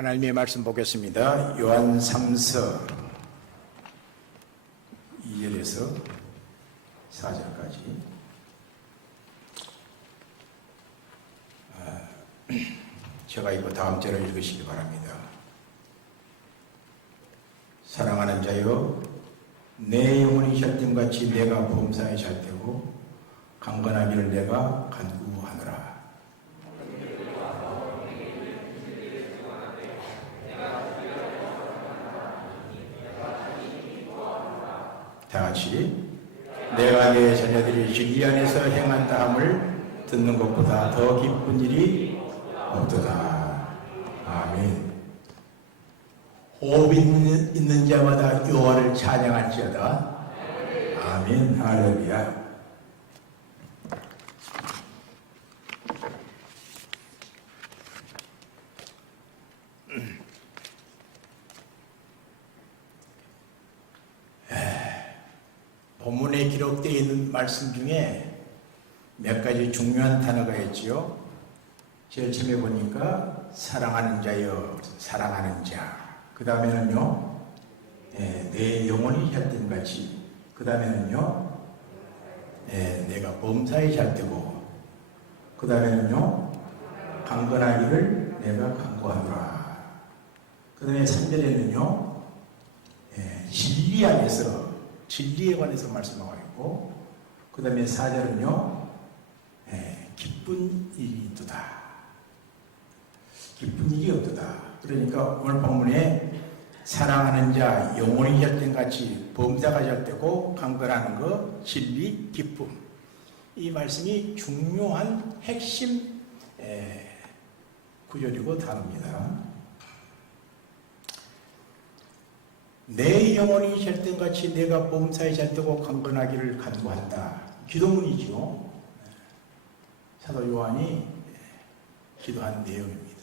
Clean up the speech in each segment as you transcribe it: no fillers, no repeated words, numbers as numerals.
하나님의 말씀 보겠습니다. 요한 3서 2절에서 4절까지. 제가 이거 다음 절을 읽으시기 바랍니다. 사랑하는 자여, 내 영혼이 샬됨같이 내가 범사에 샬되고 강건하기를 내가 간구하노라. 다같이 내가 내 자녀들이 진리 안에서 행한다 함을 듣는 것보다 더 기쁜 일이 없도다. 아멘. 호흡 있는 자마다 여호와를 찬양할지어다. 아멘. 할렐루야. 본문에 기록되어 있는 말씀 중에 몇 가지 중요한 단어가 있지요. 제일 처음에 보니까 사랑하는 자여, 사랑하는 자. 그 다음에는요, 내 영혼이 샬됨같이. 그 다음에는요, 내가 범사에 샬되고. 그 다음에는요, 강건하기를 내가 간구하노라. 그 다음에 3절에는요, 진리 안에서, 진리에 관해서 말씀하고 있고, 그 다음에 4절은요, 기쁜 일이 있도다. 기쁜 일이 없도다. 그러니까 오늘 본문에 사랑하는 자, 영혼이 샬됨같이 범사가 샬되고 강건하는 것, 진리, 기쁨. 이 말씀이 중요한 핵심 구절이고 단어입니다. 내 영혼이 샬됨같이 내가 범사에 샬되고 강건하기를 간구한다. 기도문이죠. 사도 요한이 기도한 내용입니다.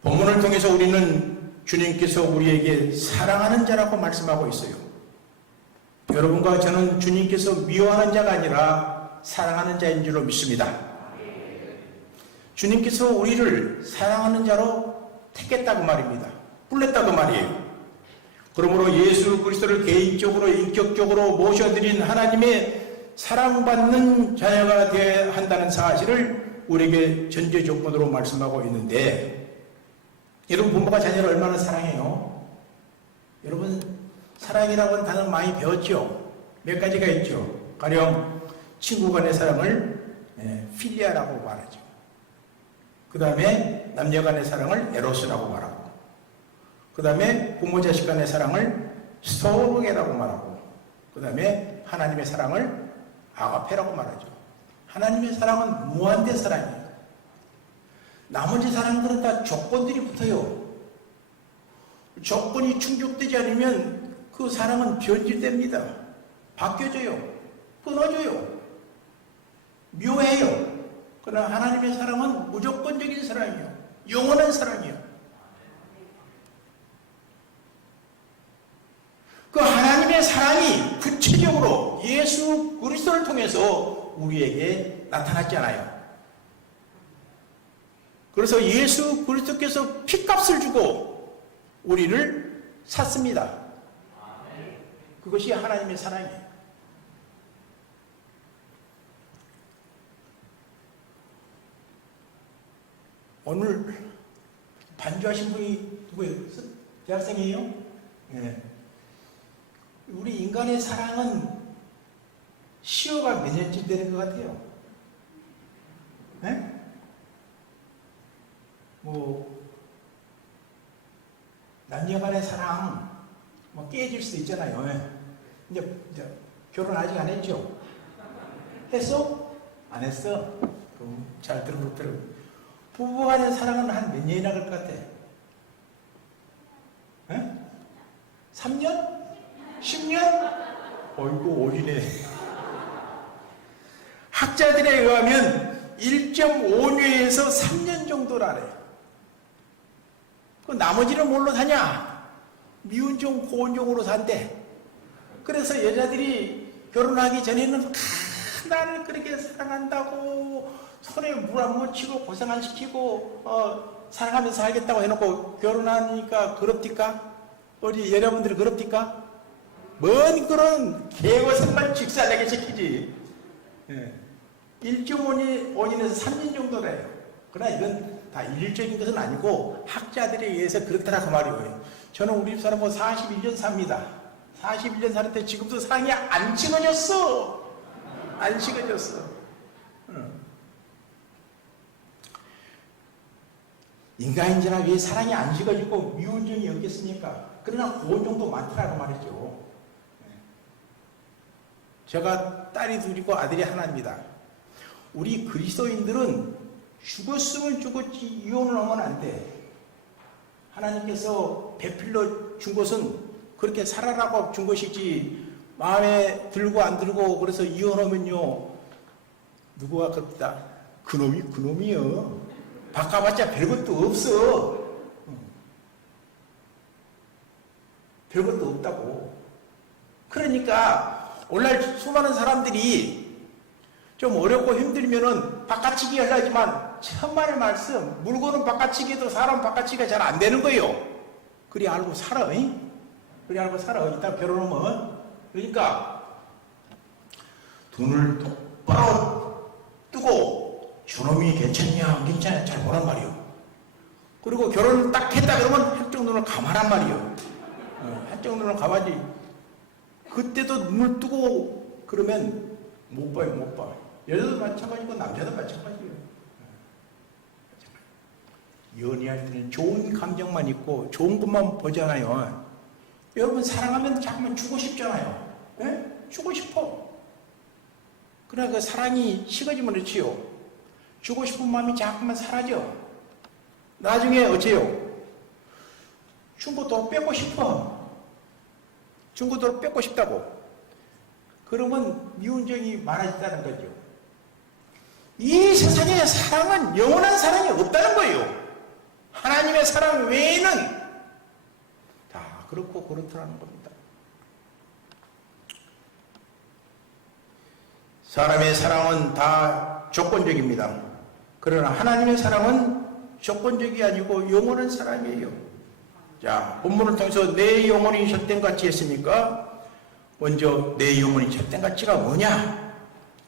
본문을 통해서 우리는 주님께서 우리에게 사랑하는 자라고 말씀하고 있어요. 여러분과 저는 주님께서 미워하는 자가 아니라 사랑하는 자인 줄로 믿습니다. 주님께서 우리를 사랑하는 자로 택했다고 말입니다. 불렀다고 말이에요. 그러므로 예수 그리스도를 개인적으로 인격적으로 모셔드린 하나님의 사랑받는 자녀가 되어야 한다는 사실을 우리에게 전제 조건으로 말씀하고 있는데, 여러분 부모가 자녀를 얼마나 사랑해요? 여러분 사랑이라고 하는 단어 많이 배웠죠? 몇 가지가 있죠. 가령 친구 간의 사랑을 필리아라고 말하죠. 그 다음에 남녀 간의 사랑을 에로스라고 말하고, 그 다음에 부모 자식 간의 사랑을 스토르게라고 말하고, 그 다음에 하나님의 사랑을 아가페라고 말하죠. 하나님의 사랑은 무한대 사랑이에요. 나머지 사람들은 다 조건들이 붙어요. 조건이 충족되지 않으면 그 사랑은 변질됩니다. 바뀌어져요. 끊어져요. 묘해요. 그러나 하나님의 사랑은 무조건적인 사랑이에요. 영원한 사랑이에요. 그 하나님의 사랑이 구체적으로 예수 그리스도를 통해서 우리에게 나타났잖아요. 그래서 예수 그리스도께서 피값을 주고 우리를 샀습니다. 그것이 하나님의 사랑이에요. 오늘 반주하신 분이 누구예요? 대학생이에요? 네. 우리 인간의 사랑은 시효가 몇 년쯤 되는 것 같아요? 네? 남녀 간의 사랑, 깨질 수도 있잖아요. 이제 결혼 아직 안 했죠? 했어? 안 했어? 그럼 잘 들어보더라고. 부부 간의 사랑은 한 몇 년이나 갈 것 같아? 3년? 10년? 어이구, 오리네. 학자들에 의하면 1.5년에서 3년 정도라래요. 그 나머지는 뭘로 사냐? 미운종, 고운종으로 산대. 그래서 여자들이 결혼하기 전에는 나를 그렇게 사랑한다고 손에 물 안 묻히고 고생 안 시키고 사랑하면서 살겠다고 해놓고 결혼하니까 그럽디까? 우리 여러분들이 그럽디까? 뭔 그런 개고생만 직살나게 시키지. 예. 1.5년에서 3년 정도래요. 그러나 이건 다 일률적인 것은 아니고 학자들에 의해서 그렇더라 그 말이에요. 저는 우리 집 사람하고 41년 삽니다. 41년 사는데 지금도 사랑이 안 식어졌어. 안 식어졌어. 인간인지나 왜 사랑이 안 식어지고 미운정이 없겠습니까? 그러나 그런 정도 많더라고 말이죠. 제가 딸이 둘이고 아들이 하나입니다. 우리 그리스도인들은 죽었으면 죽었지 이혼을 하면 안 돼. 하나님께서 배필로 준 것은 그렇게 살아라고 준 것이지 마음에 들고 안 들고 그래서 이혼하면요 누구가 그럽다. 그놈이요. 바꿔봤자 별것도 없어. 별것도 없다고. 그러니까 오늘날 수많은 사람들이 좀 어렵고 힘들면은 바꿔치기 하려지만 천만의 말씀, 물건은 바꿔치기도 사람 바꿔치기가 잘 안 되는 거예요. 그리 알고 살아. 잉? 그리 알고 살아. 이따 결혼하면. 그러니까 돈을 똑바로 뜨고 저놈이 괜찮냐 안 괜찮냐 잘 보란 말이에요. 그리고 결혼을 딱 했다 그러면 한쪽 눈을 감아란 말이에요. 한쪽 눈을 감아지. 그때도 눈을 뜨고 그러면 못 봐요, 못 봐. 여자도 마찬가지고 남자도 마찬가지예요. 연애할 때는 좋은 감정만 있고 좋은 것만 보잖아요. 여러분 사랑하면 자꾸만 주고 싶잖아요. 네? 주고 싶어. 그러나 그 사랑이 식어지면 그렇지요. 주고 싶은 마음이 자꾸만 사라져. 나중에 어째요? 준 것도 뺏고 싶어. 준 것도 뺏고 싶다고. 그러면 미운정이 많아진다는 거죠. 이 세상에 사랑은 영원한 사랑이 없다는 거예요. 하나님의 사랑 외에는 다 그렇고 그렇더라는 겁니다. 사람의 사랑은 다 조건적입니다. 그러나 하나님의 사랑은 조건적이 아니고 영원한 사랑이에요. 자, 본문을 통해서 내 영혼이 젖된 같이 했으니까 먼저 내 영혼이 젖된 가치가 뭐냐?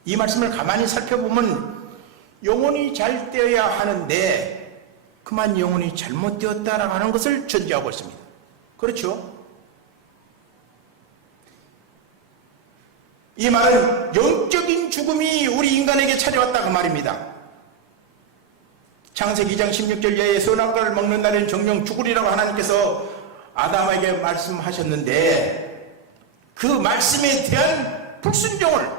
이 말씀을 가만히 살펴보면 영혼이 잘 되어야 하는데 그만 영혼이 잘못되었다라고 하는 것을 전제하고 있습니다. 그렇죠? 이 말은 영적인 죽음이 우리 인간에게 찾아왔다 그 말입니다. 창세기 2장 16절 여의 선악과를 먹는 날엔 정령 죽으리라고 하나님께서 아담에게 말씀하셨는데 그 말씀에 대한 불순종을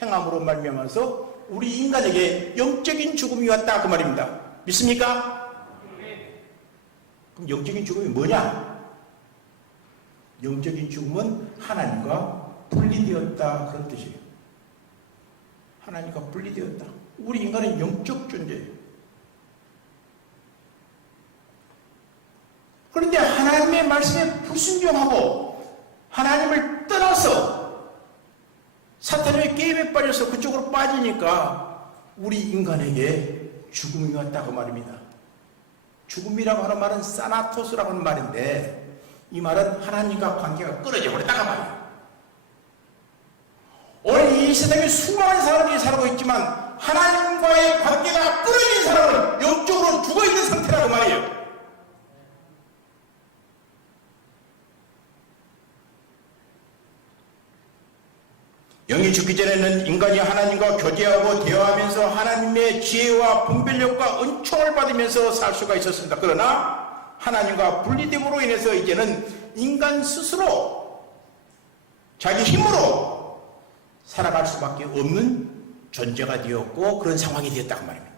행함으로 말미암아서 우리 인간에게 영적인 죽음이 왔다 그 말입니다. 믿습니까? 그럼 영적인 죽음이 뭐냐? 영적인 죽음은 하나님과 분리되었다 그런 뜻이에요. 하나님과 분리되었다. 우리 인간은 영적 존재예요. 그런데 하나님의 말씀에 불순종하고 하나님을 떠나서 사탄의 게임에 빠져서 그쪽으로 빠지니까 우리 인간에게 죽음이 왔다고 말입니다. 죽음이라고 하는 말은 사나토스라고 하는 말인데 이 말은 하나님과 관계가 끊어져 버렸다가 말이에요. 오늘 이 세상에 수많은 사람들이 살고 있지만 하나님과의 관계가 끊어진 사람은 영적으로 죽어있는 상태라고 말이에요. 영이 죽기 전에는 인간이 하나님과 교제하고 대화하면서 하나님의 지혜와 분별력과 은총을 받으면서 살 수가 있었습니다. 그러나 하나님과 분리됨으로 인해서 이제는 인간 스스로 자기 힘으로 살아갈 수밖에 없는 존재가 되었고 그런 상황이 되었다고 말입니다.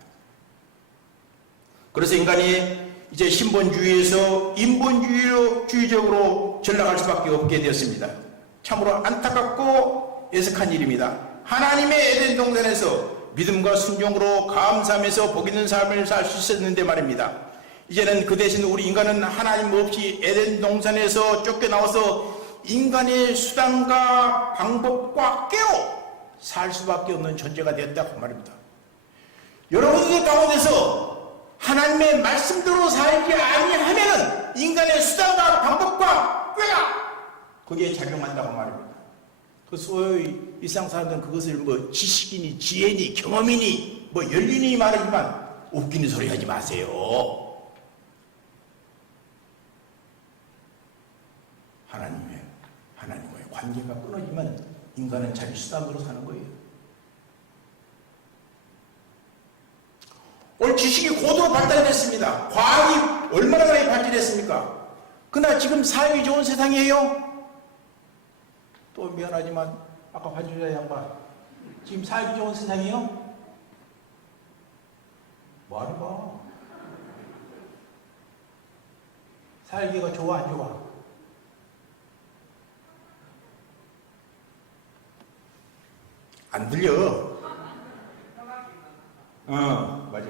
그래서 인간이 이제 신본주의에서 인본주의적으로 전락할 수밖에 없게 되었습니다. 참으로 안타깝고 애석한 일입니다. 하나님의 에덴 동산에서 믿음과 순종으로 감사하면서 복 있는 삶을 살 수 있었는데 말입니다. 이제는 그 대신 우리 인간은 하나님 없이 에덴 동산에서 쫓겨나와서 인간의 수단과 방법과 깨어 살 수밖에 없는 존재가 되었다고 말입니다. 여러분들 가운데서 하나님의 말씀대로 살지 아니하면은 인간의 수단과 방법과 꾀가 거기에 작용한다고 말입니다. 그 소위 일상 사람들은 그것을 뭐 지식이니 지혜니 경험이니 뭐 연륜이 말하지만 웃기는 소리 하지 마세요. 하나님과의 관계가 끊어지면 인간은 자기 수단으로 사는 거예요. 오늘 지식이 고도로 발달됐습니다. 과학이 얼마나 많이 발전했습니까? 그러나 지금 살기 좋은 세상이에요? 또 미안하지만 아까 반주자 양반 지금 살기 좋은 세상이에요? 뭐하는 거야? 살기가 좋아 안 좋아? 안 들려. 맞아.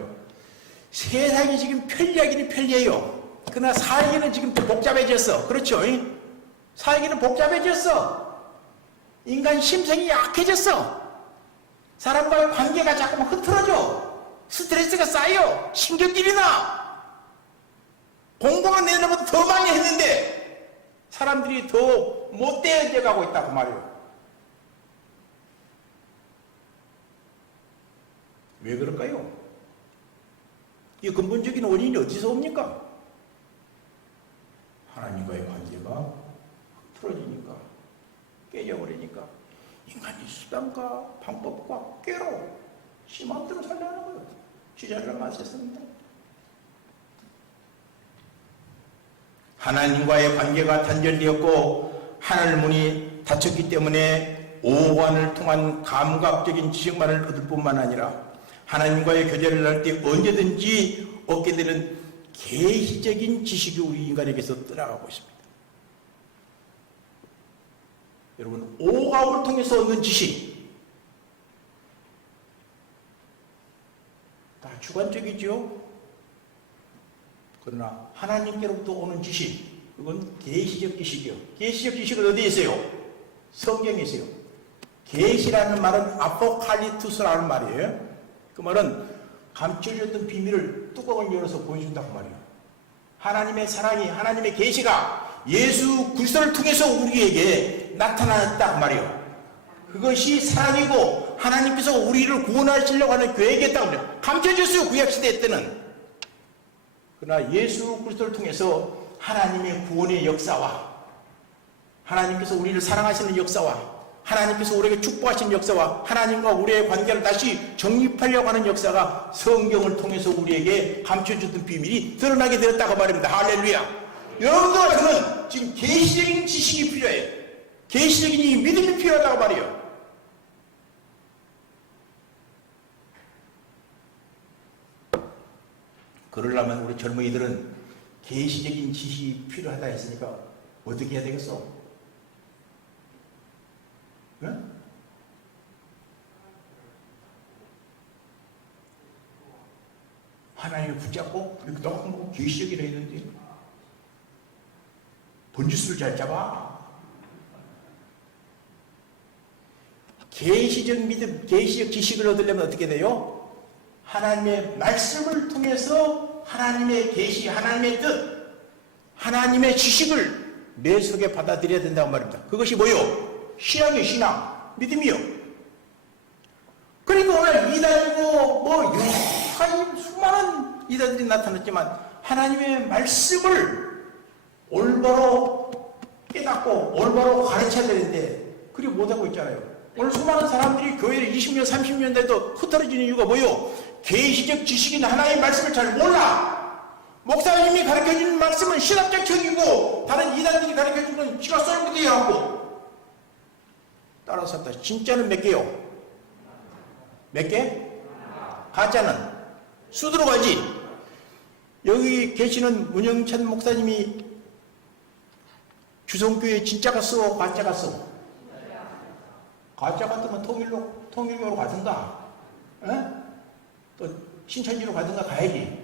세상이 지금 편리하기는 편리해요. 그러나 살기는 지금 더 복잡해졌어. 그렇죠? 살기는 복잡해졌어. 인간 심성이 약해졌어. 사람과의 관계가 자꾸만 흐트러져. 스트레스가 쌓여. 신경질이 나. 공부만 내년보다 더 많이 했는데 사람들이 더 못되어져 가고 있다고 말이에요. 왜 그럴까요? 이 근본적인 원인이 어디서 옵니까? 하나님과의 관계가 틀어지니까, 깨져버리니까 인간이 수단과 방법과 꾀로 심함대로 살려는 거예요. 시절을 마쳤습니다. 하나님과의 관계가 단절되었고 하늘 문이 닫혔기 때문에 오관을 통한 감각적인 지식만을 얻을 뿐만 아니라 하나님과의 교제를 할 때 언제든지 얻게 되는 계시적인 지식이 우리 인간에게서 떠나가고 있습니다. 여러분, 오감을 통해서 얻는 지식 다 주관적이죠. 그러나 하나님께로부터 오는 지식, 그건 계시적 지식이요. 계시적 지식은 어디에 있어요? 성경에 있어요. 계시라는 말은 아포칼리투스라는 말이에요. 그 말은 감춰졌던 비밀을 뚜껑을 열어서 보여준다고 말이에요. 하나님의 사랑이, 하나님의 계시가 예수 그리스도를 통해서 우리에게 나타났다고 말이에요. 그것이 사랑이고 하나님께서 우리를 구원하시려고 하는 계획이었다고 말이에요. 감춰졌어요, 구약시대 때는. 그러나 예수 그리스도를 통해서 하나님의 구원의 역사와 하나님께서 우리를 사랑하시는 역사와 하나님께서 우리에게 축복하신 역사와 하나님과 우리의 관계를 다시 정립하려고 하는 역사가 성경을 통해서 우리에게 감춰주던 비밀이 드러나게 되었다고 말입니다. 할렐루야. 여러분들은 지금 계시적인 지식이 필요해요. 계시적인 이 믿음이 필요하다고 말이에요. 그러려면 우리 젊은이들은 계시적인 지식이 필요하다 했으니까 어떻게 해야 되겠어? 네? 하나님을 붙잡고 이렇게 너무 계시적이라 했는데 번지수를 잘 잡아. 계시적 믿음, 계시적 지식을 얻으려면 어떻게 돼요? 하나님의 말씀을 통해서 하나님의 계시, 하나님의 뜻, 하나님의 지식을 내 속에 받아들여야 된다고 말입니다. 그것이 뭐요? 신앙이요, 신앙. 믿음이요. 그러니까 오늘 이단이고 뭐 여러 가지 수많은 이단들이 나타났지만 하나님의 말씀을 올바로 깨닫고 올바로 가르쳐야 되는데 그리 못하고 있잖아요. 오늘 수많은 사람들이 교회를 20년, 30년 돼도 흩어지는 이유가 뭐요? 계시적 지식인 하나님의 말씀을 잘 몰라. 목사님이 가르쳐주는 말씀은 신학적 책이고 다른 이단들이 가르쳐주는 지가 썰고 되어갖고 따라서 샀다. 진짜는 몇 개요? 몇 개? 가짜는? 수두로 가지. 여기 계시는 문영찬 목사님이 주성교회 진짜가 써? 가짜가 써? 가짜 같으면 통일교로 가든가, 또 신천지로 가든가 가야지.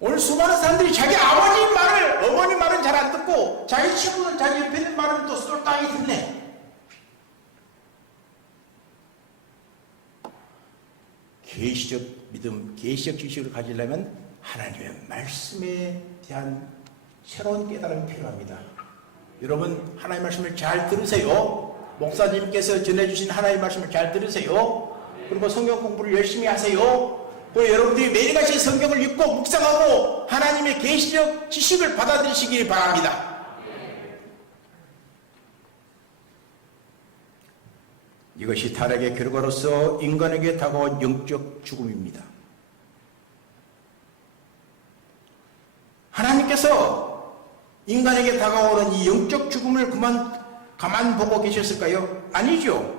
오늘 수많은 사람들이 자기 아버지 말을, 어머니 말은 잘 안 듣고 자기 친구들, 자기 옆에 있는 말은 또 쏠딱이 듣네. 계시적 믿음, 계시적 지식을 가지려면 하나님의 말씀에 대한 새로운 깨달음이 필요합니다. 여러분, 하나님의 말씀을 잘 들으세요. 목사님께서 전해주신 하나님의 말씀을 잘 들으세요. 그리고 성경 공부를 열심히 하세요. 그리고 여러분들이 매일같이 성경을 읽고 묵상하고 하나님의 계시적 지식을 받아들이시기 바랍니다. 이것이 타락의 결과로서 인간에게 다가온 영적 죽음입니다. 하나님께서 인간에게 다가오는 이 영적 죽음을 가만 보고 계셨을까요? 아니죠.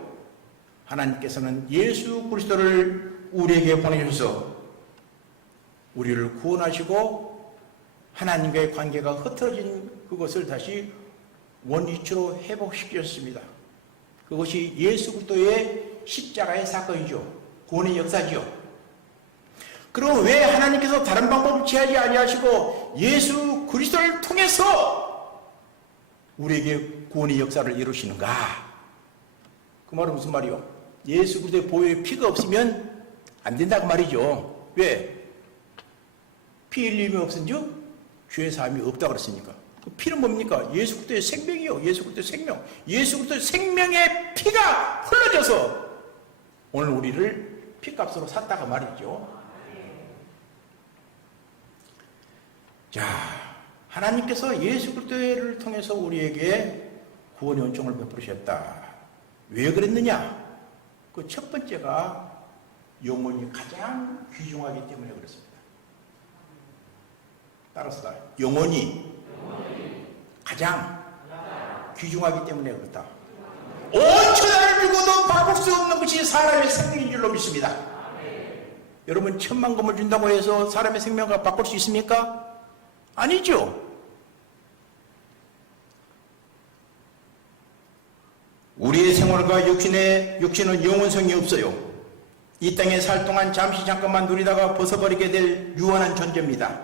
하나님께서는 예수 그리스도를 우리에게 보내셔서 우리를 구원하시고 하나님과의 관계가 흐트러진 그것을 다시 원위치로 회복시키셨습니다. 그것이 예수 그리스도의 십자가의 사건이죠. 구원의 역사죠. 그럼 왜 하나님께서 다른 방법을 취하지 아니하시고 예수 그리스도를 통해서 우리에게 구원의 역사를 이루시는가? 그 말은 무슨 말이요? 예수 그리스도의 보혈의 피가 없으면 안 된다고 말이죠. 왜? 피 흘림이 없은즉 죄의 사함이 없다고 그랬으니까. 그 피는 뭡니까? 예수 그리스도의 생명이요. 예수 그리스도의 생명. 예수 그리스도의 생명의 피가 흘러져서 오늘 우리를 피값으로 샀다가 말이죠. 자, 하나님께서 예수 그리스도를 통해서 우리에게 구원의 은총을 베푸셨다. 왜 그랬느냐? 그 첫 번째가 영혼이 가장 귀중하기 때문에 그렇습니다. 따라서 영혼이 가장 귀중하기 때문에 그렇다. 온 천하를 주고도 바꿀 수 없는 것이 사람의 생명인 줄로 믿습니다. 여러분, 1000만 금을 준다고 해서 사람의 생명을 바꿀 수 있습니까? 아니죠. 우리의 생활과 육신은 영원성이 없어요. 이 땅에 살 동안 잠깐만 누리다가 벗어버리게 될 유한한 존재입니다.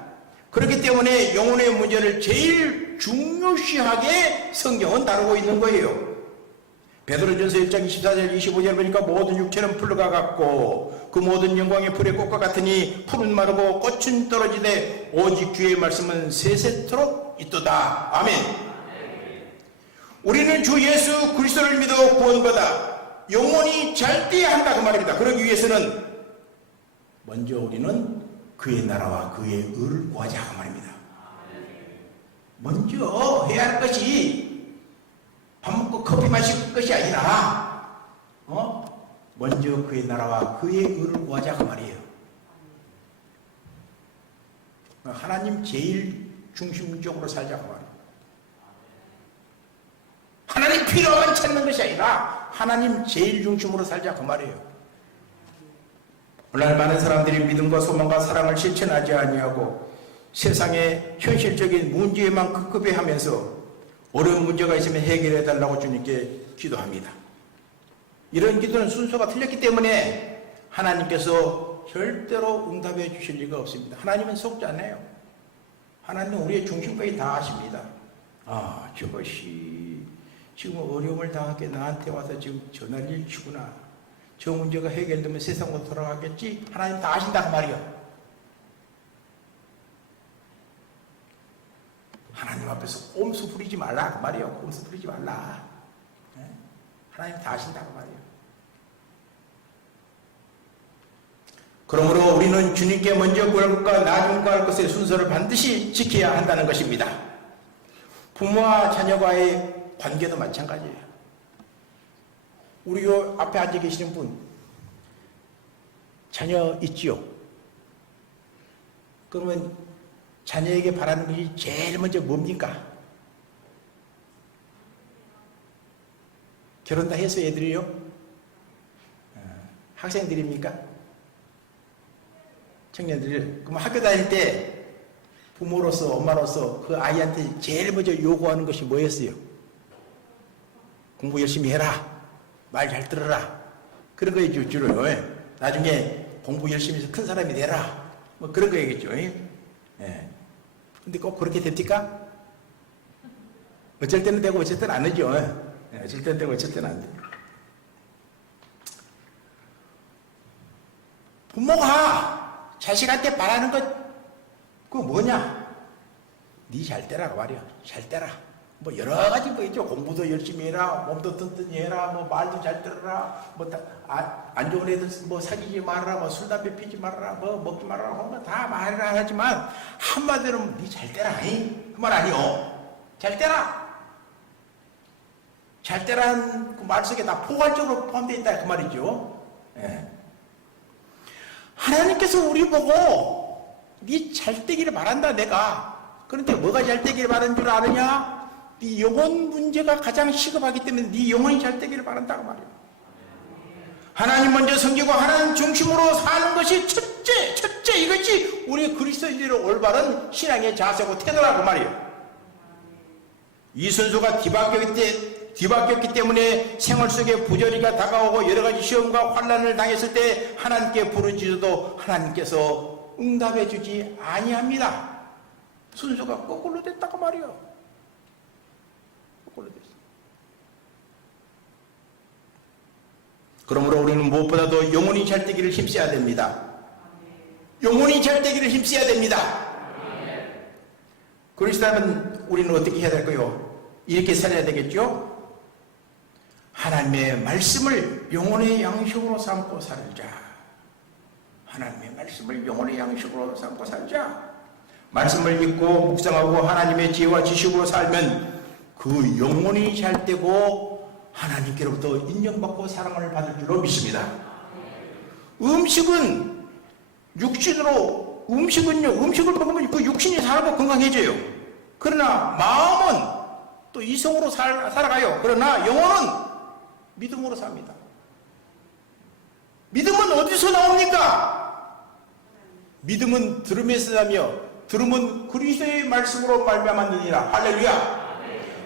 그렇기 때문에 영혼의 문제를 제일 중요시하게 성경은 다루고 있는 거예요. 베드로전서 1장 24절 25절 보니까 모든 육체는 풀과 같고 그 모든 영광의 풀의 꽃과 같으니 풀은 마르고 꽃은 떨어지되 오직 주의 말씀은 세세토록 있도다. 아멘. 우리는 주 예수 그리스도를 믿어 구원받아 영원히 잘 돼야 한다 그 말입니다. 그러기 위해서는 먼저 우리는 그의 나라와 그의 의를 구하자 그 말입니다. 먼저 해야 할 것이 밥 먹고 커피 마실 것이 아니라 먼저 그의 나라와 그의 의를 구하자 그 말이에요. 하나님 제일 중심적으로 살자 그 말이에요. 하나님 필요만 찾는 것이 아니라 하나님 제일 중심으로 살자 그 말이에요. 오늘날 많은 사람들이 믿음과 소망과 사랑을 실천하지 아니하고 세상의 현실적인 문제에만 급급해하면서 어려운 문제가 있으면 해결해 달라고 주님께 기도합니다. 이런 기도는 순서가 틀렸기 때문에 하나님께서 절대로 응답해 주실 리가 없습니다. 하나님은 속지 않아요. 하나님은 우리의 중심까지 다 아십니다. 아, 저것이 지금 어려움을 당하게 나한테 와서 지금 전화를 치구나. 저 문제가 해결되면 세상으로 돌아가겠지? 하나님 다 아신다 그 말이요. 하나님 앞에서 꼼수 부리지 말라 그 말이요. 꼼수 부리지 말라. 하나님 다 아신다 그 말이요. 그러므로 우리는 주님께 먼저 구할 것과 나중 구할 것의 순서를 반드시 지켜야 한다는 것입니다. 부모와 자녀와의 관계도 마찬가지예요. 우리 요 앞에 앉아 계시는 분 자녀 있지요? 그러면 자녀에게 바라는 것이 제일 먼저 뭡니까? 결혼 다 해서 애들이요? 학생들입니까? 청년들. 그럼 학교 다닐 때 부모로서 엄마로서 그 아이한테 제일 먼저 요구하는 것이 뭐였어요? 공부 열심히 해라. 말 잘 들어라. 그런 거예요, 주로. 나중에 공부 열심히 해서 큰 사람이 되라. 뭐 그런 거겠죠. 예. 근데 꼭 그렇게 됩니까? 어쩔 때는 되고 어쩔 때는 안 되죠. 예. 어쩔 때는 되고 어쩔 때는 안 돼요. 부모가 자식한테 바라는 것 그거 뭐냐? 네 잘 되라고 말이야. 잘 되라. 뭐 여러 가지 뭐 있죠. 공부도 열심히 해라. 몸도 튼튼히 해라. 뭐 말도 잘 들어라. 뭐 안 좋은 애들 뭐 사귀지 말아라. 뭐 술 담배 피지 말아라. 뭐 먹지 말아라. 뭐 다 말이라 하지만 한마디로 네 잘 되라. 그 말 아니요. 잘 되라. 잘 되라는 그 말 속에 다 포괄적으로 포함되어 있다 그 말이죠. 예. 하나님께서 우리 보고 네 잘 되기를 바란다 내가. 그런데 뭐가 잘 되기를 바라는 줄 아느냐? 네 영혼 문제가 가장 시급하기 때문에 네 영혼이 잘 되기를 바란다고 말이에요. 하나님 먼저 섬기고 하나님 중심으로 사는 것이 첫째 이것이 우리 그리스도인들의 올바른 신앙의 자세고 태도라고 말이에요. 이 순서가 뒤바뀌었기 때문에 생활 속에 부조리가 다가오고 여러 가지 시험과 환난을 당했을 때 하나님께 부르짖어도 하나님께서 응답해 주지 아니합니다. 순서가 거꾸로 됐다고 말이요. 거꾸로 됐어. 그러므로 우리는 무엇보다도 영혼이 잘 되기를 힘써야 됩니다. 영혼이 잘 되기를 힘써야 됩니다. 그렇다면 우리는 어떻게 해야 될까요? 이렇게 살아야 되겠죠? 하나님의 말씀을 영혼의 양식으로 삼고 살자. 하나님의 말씀을 영혼의 양식으로 삼고 살자. 말씀을 읽고 묵상하고 하나님의 지혜와 지식으로 살면 그 영혼이 잘 되고 하나님께로부터 인정받고 사랑을 받을 줄로 믿습니다. 음식은요, 음식을 먹으면 그 육신이 살고 건강해져요. 그러나 마음은 또 이성으로 살아가요. 그러나 영혼은 믿음으로 삽니다. 믿음은 어디서 나옵니까? 믿음은 들음에서 나며 들음은 그리스도의 말씀으로 말미암았느니라. 할렐루야.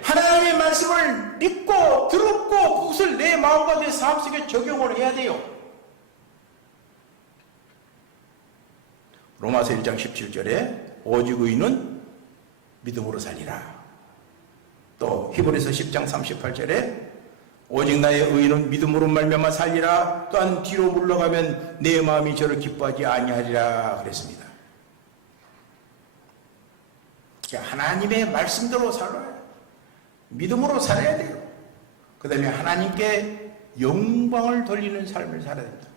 하나님의 말씀을 믿고 들었고 그것을 내 마음과 내 삶 속에 적용을 해야 돼요. 로마서 1장 17절에 오직 의인은 믿음으로 살리라. 또 히브리서 10장 38절에 오직 나의 의인은 믿음으로 말미암아 살리라. 또한 뒤로 물러가면 내 마음이 저를 기뻐하지 아니하리라 그랬습니다. 하나님의 말씀대로 살아야 믿음으로 살아야 돼요. 그 다음에 하나님께 영광을 돌리는 삶을 살아야 됩니다.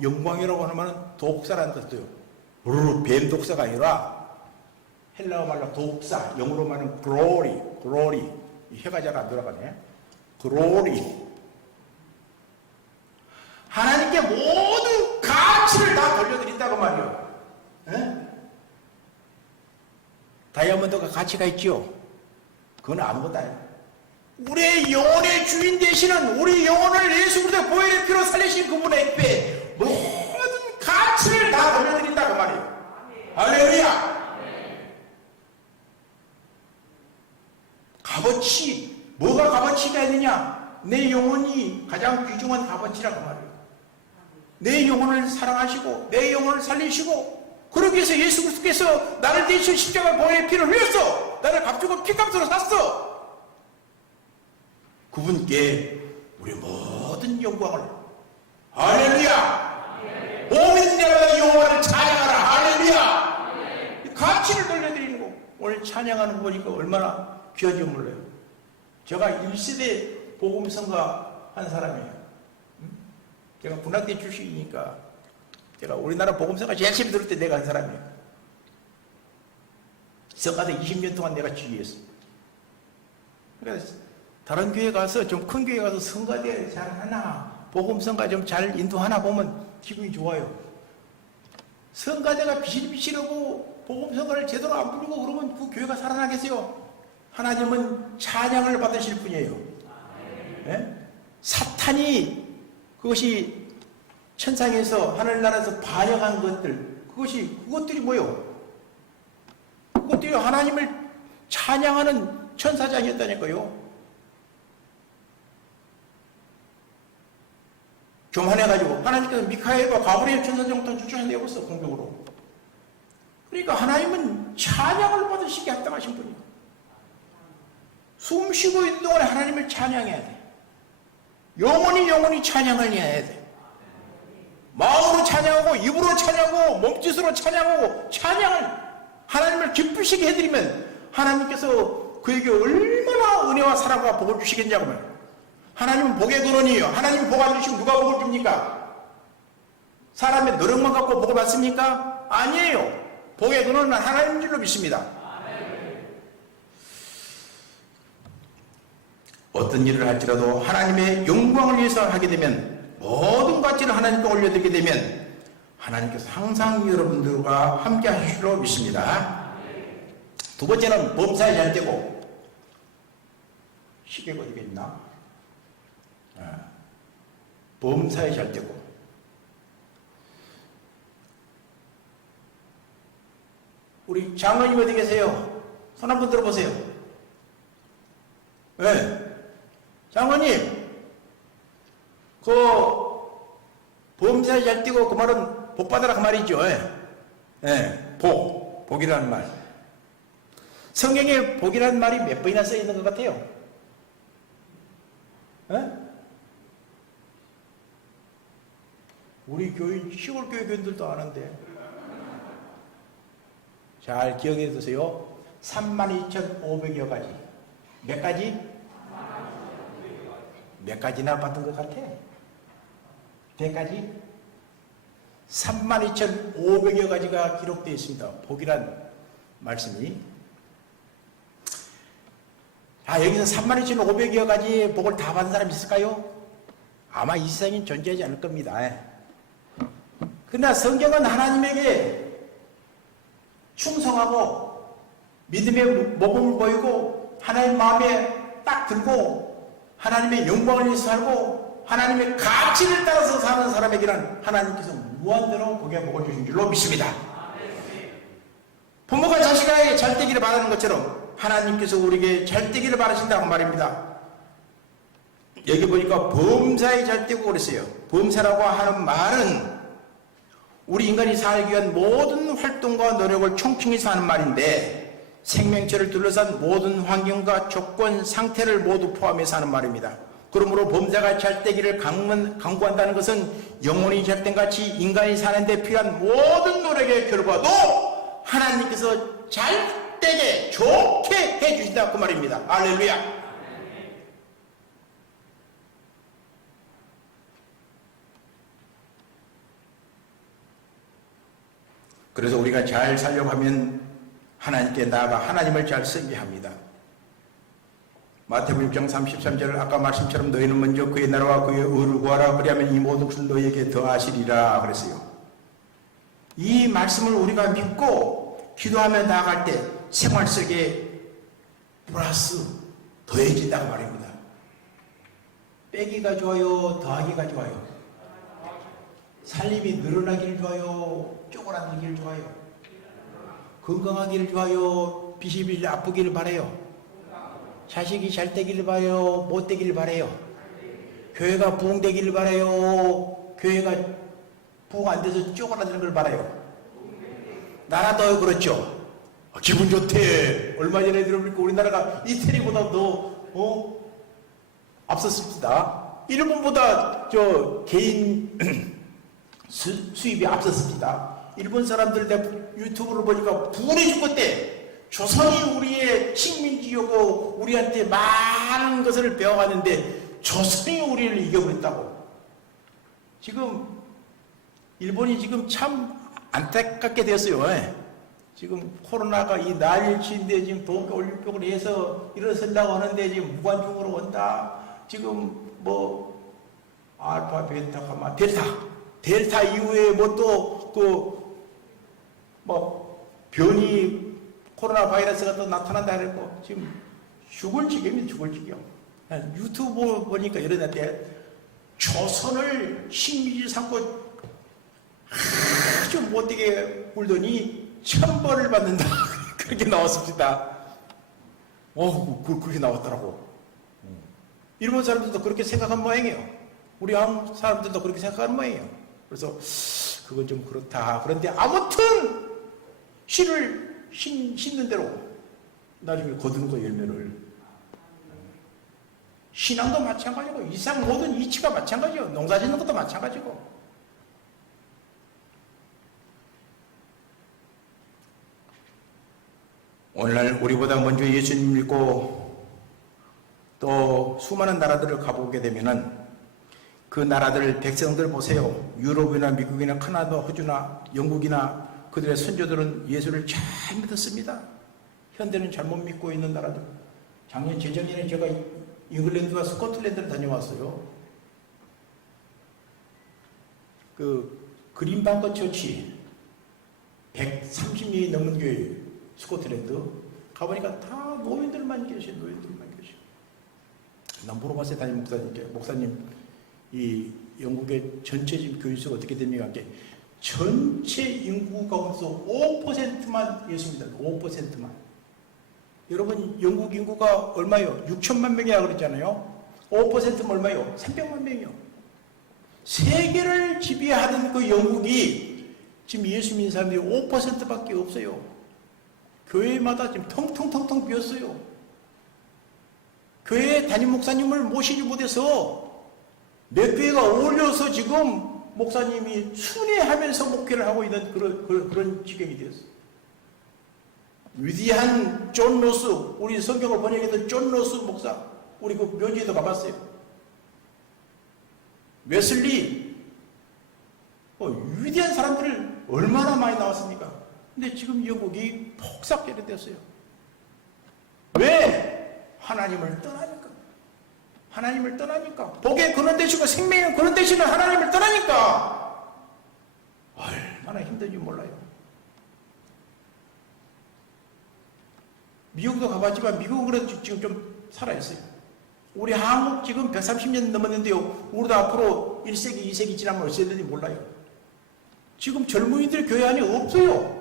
영광이라고 하면 독사라는 뜻이에요. 뱀 독사가 아니라 헬라어 말로 독사, 영어로 말하면 glory. 혀가 잘 안 돌아가네. glory. 하나님께 모든 가치를 다 돌려드린다고 말이요. 에? 다이아몬드가 가치가 있지요. 그건 아무것도 아니에요. 우리의 영혼의 주인 되시는 우리 영혼을 예수 그리스도의 보혈의 피로 살리신 그분의 앞에 모든 가치를 다 돌려드린다고 말이에요. 할렐루야. 값어치, 뭐가 값어치가 있느냐? 내 영혼이 가장 귀중한 값어치라고 말이에요. 내 영혼을 사랑하시고 내 영혼을 살리시고 그러기 위해서 예수 그리스도께서 나를 대신 십자가 보혈의 피를 흘렸어. 나를 값주고 피값으로 샀어. 그분께 우리 모든 영광을 할렐루야. 온 믿는 자마다 여호와를 찬양하라. 할렐루야. 가치를 돌려드리는 거. 오늘 찬양하는 거 보니까 얼마나 귀한지 몰라요. 제가 1세대 복음성가 한 사람이에요. 제가 군악대 출신이니까 제가 우리나라 복음성가 제일 처음 들을 때 내가 한 사람이에요. 성가대 20년 동안 내가 지휘했어. 그러니까 다른 교회 가서 좀 큰 교회 가서 성가대 잘 하나, 복음성가 좀 잘 인도하나 보면 기분이 좋아요. 성가대가 비실비실하고 복음성가를 제대로 안 부르고 그러면 그 교회가 살아나겠어요? 하나님은 찬양을 받으실 분이에요. 네? 사탄이 그것이 천상에서 하늘나라에서 반역한 것들 그것들이 뭐요? 그것들이 하나님을 찬양하는 천사장이었다니까요. 교만해가지고 하나님께서 미카엘과 가브리엘 천사장부터 쫓아내었어 공격으로. 그러니까 하나님은 찬양을 받으시기에 합당하신 분이에요. 숨 쉬고 있는 동안에 하나님을 찬양해야 돼. 영원히 찬양을 해야 돼. 마음으로 찬양하고 입으로 찬양하고 몸짓으로 찬양하고 찬양을 하나님을 기쁘시게 해드리면 하나님께서 그에게 얼마나 은혜와 사랑과 복을 주시겠냐고 말이에요. 하나님은 복의 근원이에요. 하나님 복 안 주시면 누가 복을 줍니까? 사람의 노력만 갖고 복을 받습니까? 아니에요. 복의 근원은 하나님인 줄로 믿습니다. 어떤 일을 할지라도 하나님의 영광을 위해서 하게 되면 모든 가치를 하나님께 올려드리게 되면 하나님께서 항상 여러분들과 함께 하실 줄로 믿습니다. 두 번째는 범사에 잘 되고, 시계가 어디가 있나? 범사에 잘 되고, 우리 장로님 어디 계세요? 손 한번 들어보세요. 네. 장로님, 범사에 잘 되고 그 말은 복 받으라 그 말이죠. 예. 복이라는 말. 성경에 복이라는 말이 몇 번이나 써 있는 것 같아요? 우리 교인, 시골 교회 교인들도 아는데. 잘 기억해 두세요. 32,500여 가지. 몇 가지? 몇 가지나 받은 것 같아? 몇 가지? 32,500여 가지가 기록되어 있습니다. 복이란 말씀이. 여기서 32,500여 가지 복을 다 받은 사람이 있을까요? 아마 이 세상에 존재하지 않을 겁니다. 그러나 성경은 하나님에게 충성하고 믿음의 모범을 보이고 하나님 마음에 딱 들고 하나님의 영광을 위해서 살고 하나님의 가치를 따라서 사는 사람에게는 하나님께서 무한대로 복의 복을 주신 줄로 믿습니다. 부모가 자식에게 잘 되기를 바라는 것처럼 하나님께서 우리에게 잘 되기를 바라신다고 말입니다. 여기 보니까 범사에 잘 되고 그랬어요. 범사라고 하는 말은 우리 인간이 살기 위한 모든 활동과 노력을 총칭해서 하는 말인데 생명체를 둘러싼 모든 환경과 조건, 상태를 모두 포함해서 하는 말입니다. 그러므로 범사가 잘 되기를 강구한다는 것은 영혼이 잘된 같이 인간이 사는 데 필요한 모든 노력의 결과도 하나님께서 잘 되게 좋게 해주신다 그 말입니다. 할렐루야. 그래서 우리가 잘 살려고 하면 하나님께 나아가 하나님을 잘 섬겨합니다. 마태복음 6장 33절을 아까 말씀처럼 너희는 먼저 그의 나라와 그의 의를 구하라 그리하면 이 모든 것을 너희에게 더하시리라 그랬어요. 이 말씀을 우리가 믿고 기도하며 나아갈 때 생활 속에 플러스 더해진다고 말입니다. 빼기가 좋아요? 더하기가 좋아요? 살림이 늘어나기를 좋아요? 쪼그라들기를 좋아요? 건강하기를 좋아요? 비실비실 아프기를 바라요? 자식이 잘 되기를 바라요? 못 되기를 바라요? 교회가 부흥되기를 바라요? 교회가 부흥 안 돼서 쪼그라드는 걸 바라요? 나라도 그렇죠. 기분 좋대. 얼마 전에 들어보니까 우리나라가 이태리보다 더 앞섰습니다. 일본보다 개인 수입이 앞섰습니다. 일본 사람들 유튜브를 보니까 분해 죽었대. 조선이 우리의 식민지였고 우리한테 많은 것을 배워갔는데 조선이 우리를 이겨버렸다고. 지금 일본이 지금 참 안타깝게 되었어요. 지금 코로나가 이 난리치인데 지금 도쿄올림픽을 해서 일어서려고 하는데 지금 무관중으로 온다. 지금 알파, 베타, 가마, 델타 이후에 변이 코로나 바이러스가 또 나타난다 그랬고 지금 죽을 지경입니다. 죽을 지경. 유튜브 보니까 이러는데 조선을 식민지 삼고 아주 못되게 굴더니 천벌을 받는다. 그렇게 나왔습니다. 그렇게 나왔더라고. 일본 사람들도 그렇게 생각한 모양이에요. 우리 한국 사람들도 그렇게 생각하는 모양이에요. 그래서 그건 좀 그렇다. 그런데 아무튼 씨를 심는 대로 나중에 거두는 거 열매를. 신앙도 마찬가지고 모든 이치가 마찬가지요. 농사 짓는 것도 마찬가지고. 오늘날 우리보다 먼저 예수님 믿고 또 수많은 나라들을 가보게 되면은 그 나라들 백성들 보세요. 유럽이나 미국이나 캐나다, 호주나 영국이나 그들의 선조들은 예수를 잘 믿었습니다. 현대는 잘못 믿고 있는 나라들. 작년 재작년에 제가 잉글랜드와 스코틀랜드를 다녀왔어요. 그 그린방크 처치 130명이 넘는 교회 스코틀랜드 가보니까 다 노인들만 계셔. 난 물어봤어요. 담임 목사님께. 목사님, 이 영국의 전체 지금 교인수가 어떻게 됩니까? 전체 인구 가운데서 5%만 예수입니다. 5%만. 여러분, 영국 인구가 얼마요? 6천만 명이라 그랬잖아요. 5%면 얼마요? 300만 명이요. 세계를 지배하는 그 영국이 지금 예수 믿는 사람들이 5%밖에 없어요. 교회마다 지금 텅텅텅텅 비었어요. 교회 담임 목사님을 모시지 못해서 몇 교회가 어울려서 지금 목사님이 순회하면서 목회를 하고 있는 그런 지경이 되었어요. 위대한 존 로스, 우리 성경을 번역했던 존 로스 목사, 우리 그 묘지에도 가봤어요. 웨슬리, 위대한 사람들 얼마나 많이 나왔습니까? 근데 지금 영국이 폭삭제로 됐어요. 왜? 하나님을 떠나니까. 하나님을 떠나니까. 복의 근원 되시고 생명의 근원 되시는 하나님을 떠나니까 얼마나 힘든지 몰라요. 미국도 가봤지만 미국은 그래도 지금 좀 살아있어요. 우리 한국 지금 130년 넘었는데요. 우리도 앞으로 1세기, 2세기 지나면 어떻게 될지 몰라요. 지금 젊은이들 교회 안에 없어요.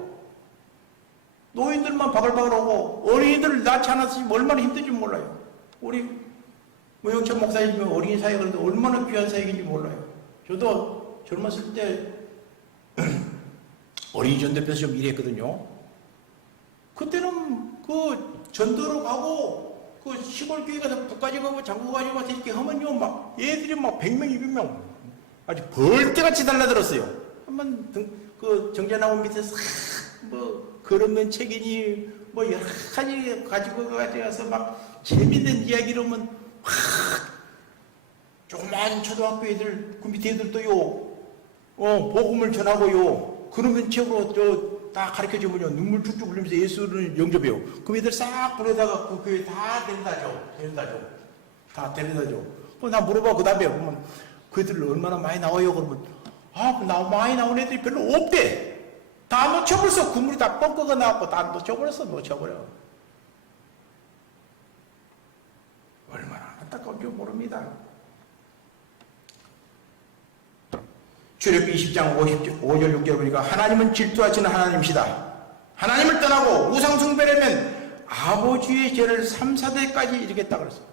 노인들만 바글바글 오고 어린이들 낳지 않았으면 얼마나 힘든지 몰라요. 우리 모영천 목사님 어린이 사역을 하는데 얼마나 귀한 사역인지 몰라요. 저도 젊었을 때 어린이 전도편에서 좀 일했거든요. 그때는 그 전도로 가고 그 시골 교회 가서 북까지 가고 장구 가지고 가서 이렇게 하면요, 막 애들이 막 100명, 200명 아주 벌떼같이 달라들었어요. 한번 그 정자나무 밑에서 뭐 걸으면 책이니 뭐 여러 가지 가지고 가서 막 재밌는 이야기를 하면 막 조그만 초등학교 애들 그 밑에 애들도요 복음을 전하고요 그러면 책으로 다 가르쳐주면요 눈물 쭉쭉 흘리면서 예수를 영접해요. 그 애들 싹 보내다가 그 교회 다 데려다줘. 나 물어봐. 그 다음에 보면 그 애들 얼마나 많이 나와요? 그러면 많이 나온 애들이 별로 없대. 다 놓쳐버렸어. 국물이 다 뻥꺼가 나왔고 다 놓쳐버려. 얼마나 안타까운지 모릅니다. 출애굽기 20장 5절 6절 보니까 하나님은 질투하시는 하나님이시다. 하나님을 떠나고 우상 숭배하면 아버지의 죄를 3, 4대까지 이르겠다 그랬어요.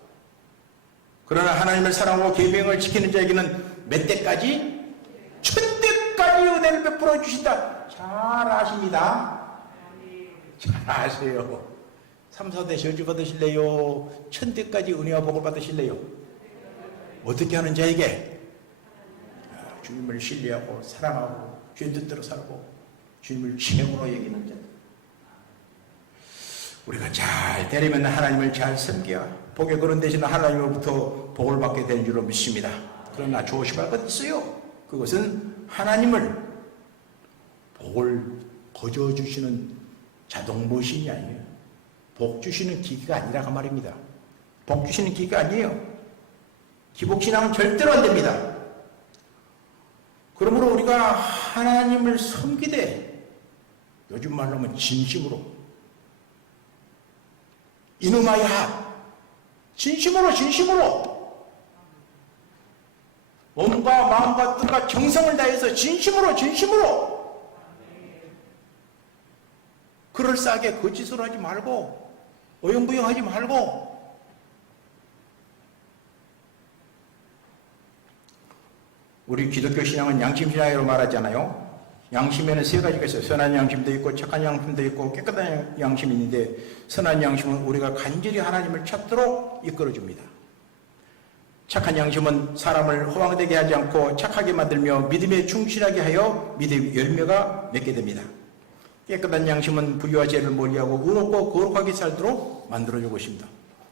그러나 하나님을 사랑하고 계명을 지키는 자에게는 몇 대까지? 1000대까지 은혜를 베풀어 주신다. 잘 아십니다. 잘 아세요. 3, 4대 저주 받으실래요? 1000대까지 은혜와 복을 받으실래요? 어떻게 하는 자에게? 주님을 신뢰하고 사랑하고 주님 뜻대로 살고 주님을 최고로 여기는 자. 우리가 잘 되려면 하나님을 잘 섬겨야 복의 근원 되시는 하나님으로부터 복을 받게 되는 줄로 믿습니다. 그러나 조심할 것 있어요. 그것은 하나님을 복을 거저 주시는 자동 머신이 아니에요. 복 주시는 기계가 아니라고 말입니다. 복 주시는 기계가 아니에요. 기복신앙은 절대로 안 됩니다. 그러므로 우리가 하나님을 섬기되 요즘 말로 하면 진심으로 이놈아야 진심으로 몸과 마음과 뜻과 정성을 다해서 진심으로 그럴싸하게 거짓으로 하지 말고 어영부영하지 말고 우리 기독교 신앙은 양심신앙으로 말하잖아요. 양심에는 세 가지가 있어요. 선한 양심도 있고 착한 양심도 있고 깨끗한 양심이 있는데 선한 양심은 우리가 간절히 하나님을 찾도록 이끌어줍니다. 착한 양심은 사람을 허황되게 하지 않고 착하게 만들며 믿음에 충실하게 하여 믿음의 열매가 맺게 됩니다. 깨끗한 양심은 불의와 죄를 멀리하고 의롭고 거룩하게 살도록 만들어주고 있습니다.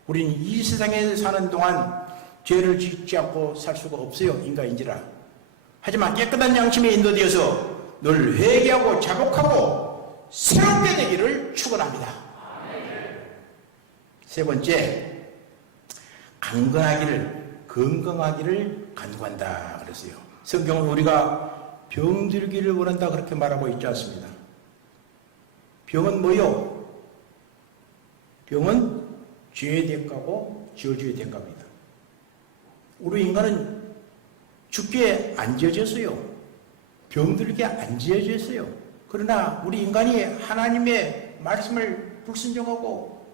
우리는 이 세상에 사는 동안 죄를 짓지 않고 살 수가 없어요. 인간인지라. 하지만 깨끗한 양심에 인도되어서 늘 회개하고 자복하고 새롭게 되기를 축원합니다. 세 번째, 건강하기를 간구한다 그랬어요. 성경은 우리가 병들기를 원한다 그렇게 말하고 있지 않습니다. 병은 뭐요? 병은 죄의 대가고 저주의 대가입니다. 우리 인간은 죽게 안 지어졌어요. 병들게 안 지어졌어요. 그러나 우리 인간이 하나님의 말씀을 불순종하고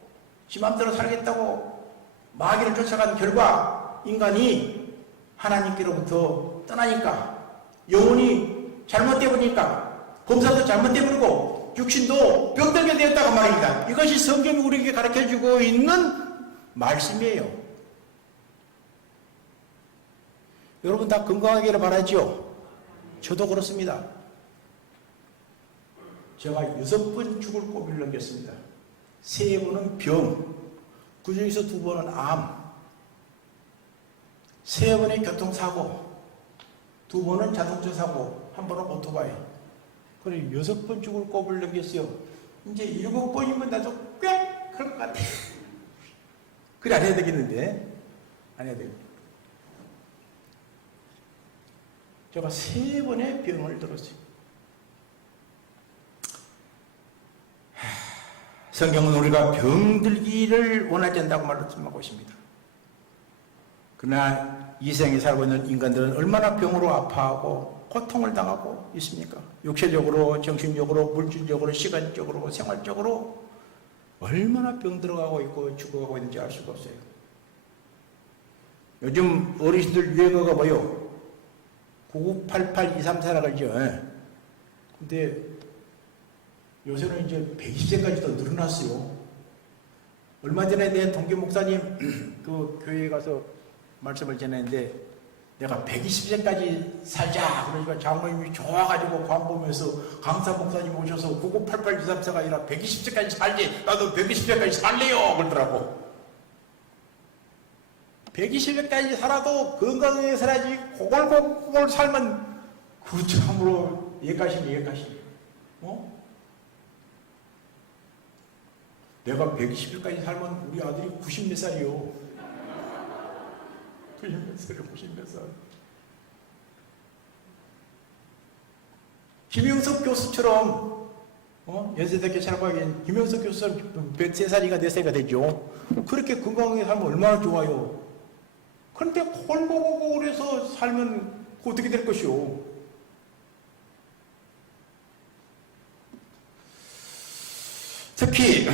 지 맘대로 살겠다고 마귀를 쫓아간 결과 인간이 하나님께로부터 떠나니까 영혼이 잘못되어 버리니까 검사도 잘못되어 버리고 육신도 병들게 되었다고 말입니다. 이것이 성경이 우리에게 가르쳐주고 있는 말씀이에요. 여러분 다 건강하기를 바라죠? 저도 그렇습니다. 제가 6번 죽을 고비를 넘겼습니다. 3번은 병, 그 중에서 2번은 암, 3번의 교통사고, 2번은 자동차 사고, 1번은 오토바이. 그래 6번 죽을 고비를 넘겼어요. 이제 7번이면 나도 꽤 그럴 것 같아. 그래 안 해야 되겠는데? 안 해야 되겠네. 제가 3번의 병을 들었어요. 성경은 우리가 병들기를 원하지 않는다고 말씀하고 있습니다. 그러나 이 세상에 살고 있는 인간들은 얼마나 병으로 아파하고 고통을 당하고 있습니까? 육체적으로, 정신적으로, 물질적으로, 시간적으로, 생활적으로 얼마나 병들어가고 있고 죽어가고 있는지 알 수가 없어요. 요즘 어르신들 유행어가 뭐요? 9988-234라 그러죠. 근데 요새는 이제 120세까지 더 늘어났어요. 얼마 전에 내 동기 목사님 그 교회에 가서 말씀을 전했는데 내가 120세까지 살자 그러니까 장로님이 좋아가지고 광 보면서 강사 목사님 오셔서 9988-234가 아니라 120세까지 살지 나도 120세까지 살래요 그러더라고. 120세까지 살아도 건강하게 살아야지 고골고골 살면 그 참으로 예가시네. 내가 120일까지 살면 우리 아들이 90몇 살이요. 90몇 살. 김영석 교수처럼 연세대학교 살아가기엔 김영석 교수처럼 103살이가 4살이가 되죠. 그렇게 건강하게 살면 얼마나 좋아요. 그런데 홀고고골해서 살면 어떻게 될 것이오. 특히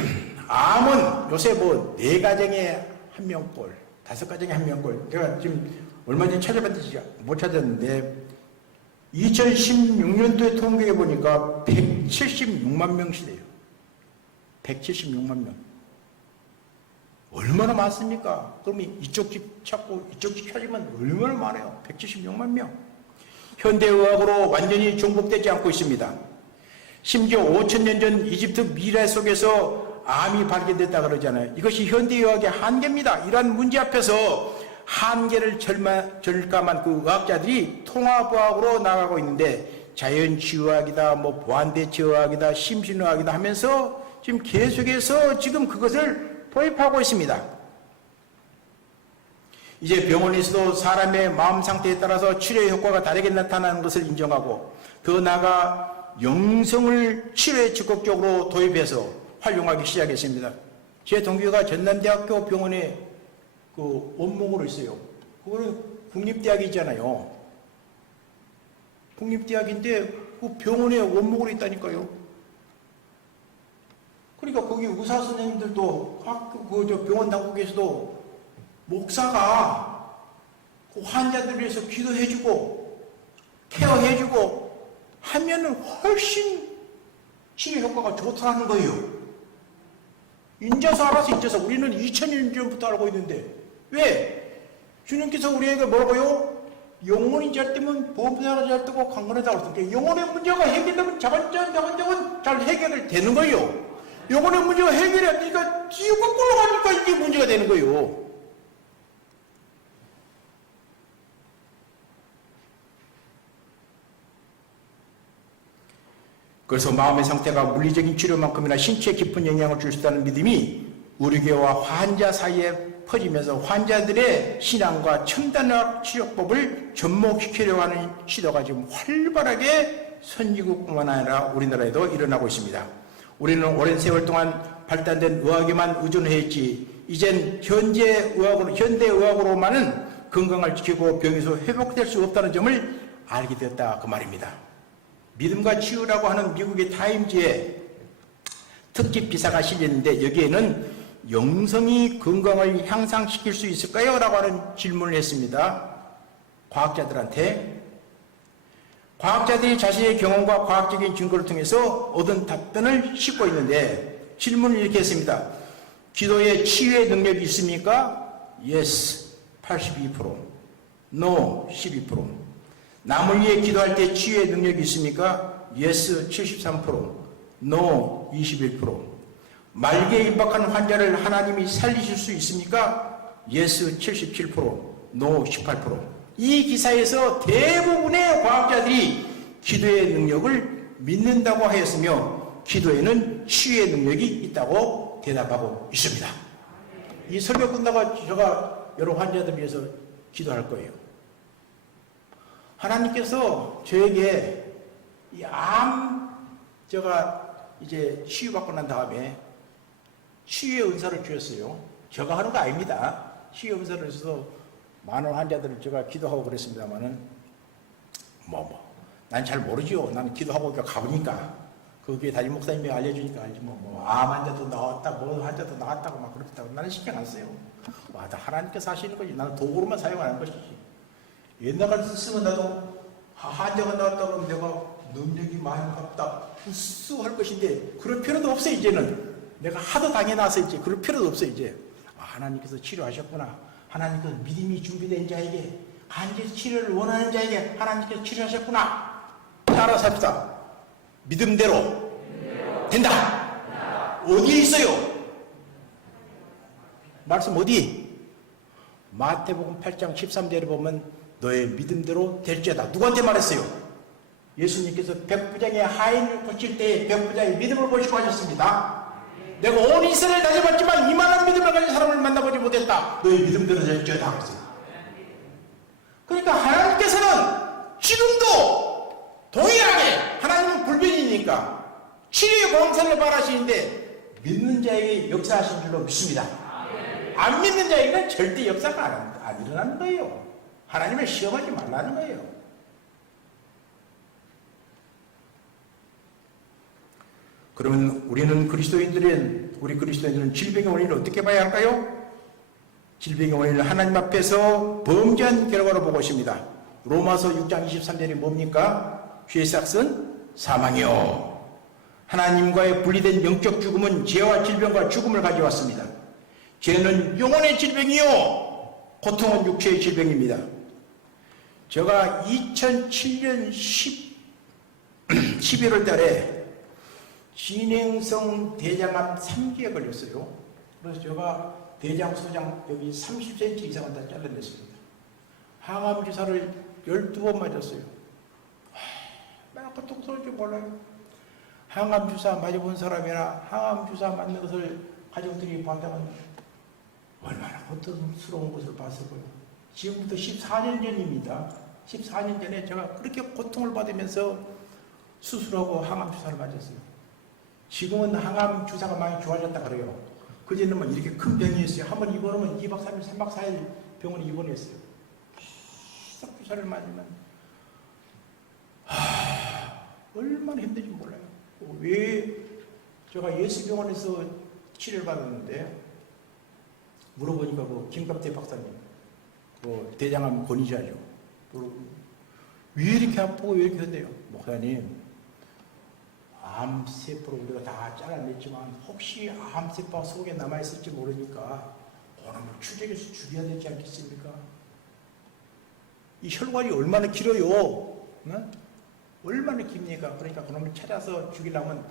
암은 요새 뭐 4가정에 1명꼴, 5가정에 1명꼴. 제가 지금 얼마 전에 찾아봤는지 못 찾았는데 2016년도에 통계해 보니까 176만 명이래요. 176만 명. 얼마나 많습니까? 그러면 이쪽 집 찾고 이쪽 집 찾으면 얼마나 많아요? 176만 명. 현대의학으로 완전히 정복되지 않고 있습니다. 심지어 5,000년 전 이집트 미래 속에서 암이 발견됐다 그러잖아요. 이것이 현대의학의 한계입니다. 이러한 문제 앞에서 한계를 절감한 그 의학자들이 통합의학으로 나가고 있는데 자연치유학이다, 뭐 보안대처의학이다, 심신의학이다 하면서 지금 계속해서 지금 그것을 도입하고 있습니다. 이제 병원에서도 사람의 마음 상태에 따라서 치료 효과가 다르게 나타나는 것을 인정하고 더 나아가 영성을 치료에 적극적으로 도입해서 활용하기 시작했습니다. 제 동기가 전남대학교 병원에 그 원목으로 있어요. 그거는 국립대학이잖아요. 국립대학인데 그 병원에 원목으로 있다니까요. 그러니까 거기 의사 선생님들도 학교 병원 당국에서도 목사가 그 환자들을 위해서 기도해주고 케어해주고 하면은 훨씬 치료 효과가 좋다는 거예요. 인자서 알아서 인자서 우리는 2000년 전부터 알고 있는데 왜? 주님께서 우리에게 뭐라고요? 영혼이 잘 되면 보험사가 잘 되고 강건하다고 그랬으니까 영혼의 문제가 해결되면 자건자건 잘 해결이 되는 거예요. 영혼의 문제가 해결이 안 되니까 지옥 거꾸로 가니까 이게 문제가 되는 거예요. 그래서 마음의 상태가 물리적인 치료만큼이나 신체에 깊은 영향을 줄 수 있다는 믿음이 우리 교회와 환자 사이에 퍼지면서 환자들의 신앙과 첨단의학 치료법을 접목시키려고 하는 시도가 지금 활발하게 선진국뿐만 아니라 우리나라에도 일어나고 있습니다. 우리는 오랜 세월 동안 발달된 의학에만 의존했지 이젠 현대 의학으로만은 건강을 지키고 병에서 회복될 수 없다는 점을 알게 되었다 그 말입니다. 믿음과 치유라고 하는 미국의 타임즈에 특집 기사가 실렸는데 여기에는 영성이 건강을 향상시킬 수 있을까요? 라고 하는 질문을 했습니다. 과학자들한테. 과학자들이 자신의 경험과 과학적인 증거를 통해서 얻은 답변을 싣고 있는데 질문을 이렇게 했습니다. 기도에 치유의 능력이 있습니까? Yes, 82%. No, 12%. 남을 위해 기도할 때 치유의 능력이 있습니까? Yes, 73%. No, 21%. 말기에 임박한 환자를 하나님이 살리실 수 있습니까? Yes, 77%. No, 18%. 이 기사에서 대부분의 과학자들이 기도의 능력을 믿는다고 하였으며 기도에는 치유의 능력이 있다고 대답하고 있습니다. 이 설교 끝나고 제가 여러 환자들 위해서 기도할 거예요. 하나님께서 저에게 제가 이제 치유받고 난 다음에 치유의 은사를 주셨어요. 제가 하는 거 아닙니다. 치유의 은사를 주셔서 많은 환자들을 제가 기도하고 그랬습니다만은 난 잘 모르죠. 나는 기도하고 가보니까 거기에 담임 목사님이 알려주니까 알지 암 환자도 나왔다, 환자도 나왔다고 막 그렇다고 나는 신경 안 써요. 다 하나님께서 하시는 거지. 나는 도구로만 사용하는 것이지. 옛날 같았으면 나도 환자가 나왔다 그러면 내가 능력이 많이 없다 할 것인데 그럴 필요도 없어. 이제는 내가 하도 당해놔서 이제 그럴 필요도 없어. 이제 하나님께서 치료하셨구나. 하나님께서 믿음이 준비된 자에게 간절히 치료를 원하는 자에게 하나님께서 치료하셨구나. 따라서 합시다. 믿음대로 된다. 어디에 있어요? 말씀 어디? 마태복음 8장 13절에 보면 너의 믿음대로 될지어다. 누구한테 말했어요? 예수님께서 백부장의 하인을 고칠 때 백부장의 믿음을 보시고 하셨습니다. 내가 온 이스라엘 다녀봤지만 이만한 믿음을 가진 사람을 만나보지 못했다. 너의 믿음대로 될지어다 그랬어요. 그러니까 하나님께서는 지금도 동일하게 하나님은 불변이니까 치료의 공사를 바라시는데 믿는 자에게 역사하신 줄로 믿습니다. 안 믿는 자에게는 절대 역사가 안 일어나는 거예요. 하나님을 시험하지 말라는 거예요. 그러면 우리 그리스도인들은 질병의 원인을 어떻게 봐야 할까요? 질병의 원인을 하나님 앞에서 범죄한 결과로 보고 있습니다. 로마서 6장 23절이 뭡니까? 죄의 삭은 사망이요. 하나님과의 분리된 영적 죽음은 죄와 질병과 죽음을 가져왔습니다. 죄는 영혼의 질병이요. 고통은 육체의 질병입니다. 제가 2007년 11월 달에 진행성 대장암 3기에 걸렸어요. 그래서 제가 대장, 소장 여기 30cm 이상은 다 잘라냈습니다. 항암 주사를 12번 맞았어요. 막 고통스러울 줄 몰라요. 항암 주사 맞아본 사람이나 항암 주사 맞는 것을 가족들이 본다면 얼마나 고통스러운 것을 봤을까요? 지금부터 14년 전입니다. 14년 전에 제가 그렇게 고통을 받으면서 수술하고 항암 주사를 맞았어요. 지금은 항암 주사가 많이 좋아졌다 그래요. 그전에는 이렇게 큰 병이었어요. 한번 입원하면 2박 3일, 3박 4일 병원에 입원했어요. 계속 주사를 맞으면 얼마나 힘든지 몰라요. 왜 제가 예수병원에서 치료를 받았는데 물어보니까 김갑태 박사님 대장암 권위자죠. 왜 이렇게 아프고 왜 이렇게 한대요? 목사님, 암세포를 우리가 다 잘라냈지만 혹시 암세포가 속에 남아있을지 모르니까 그놈을 추적해서 죽여야 되지 않겠습니까? 이 혈관이 얼마나 길어요? 어? 얼마나 깁니까? 그러니까 그놈을 찾아서 죽이려면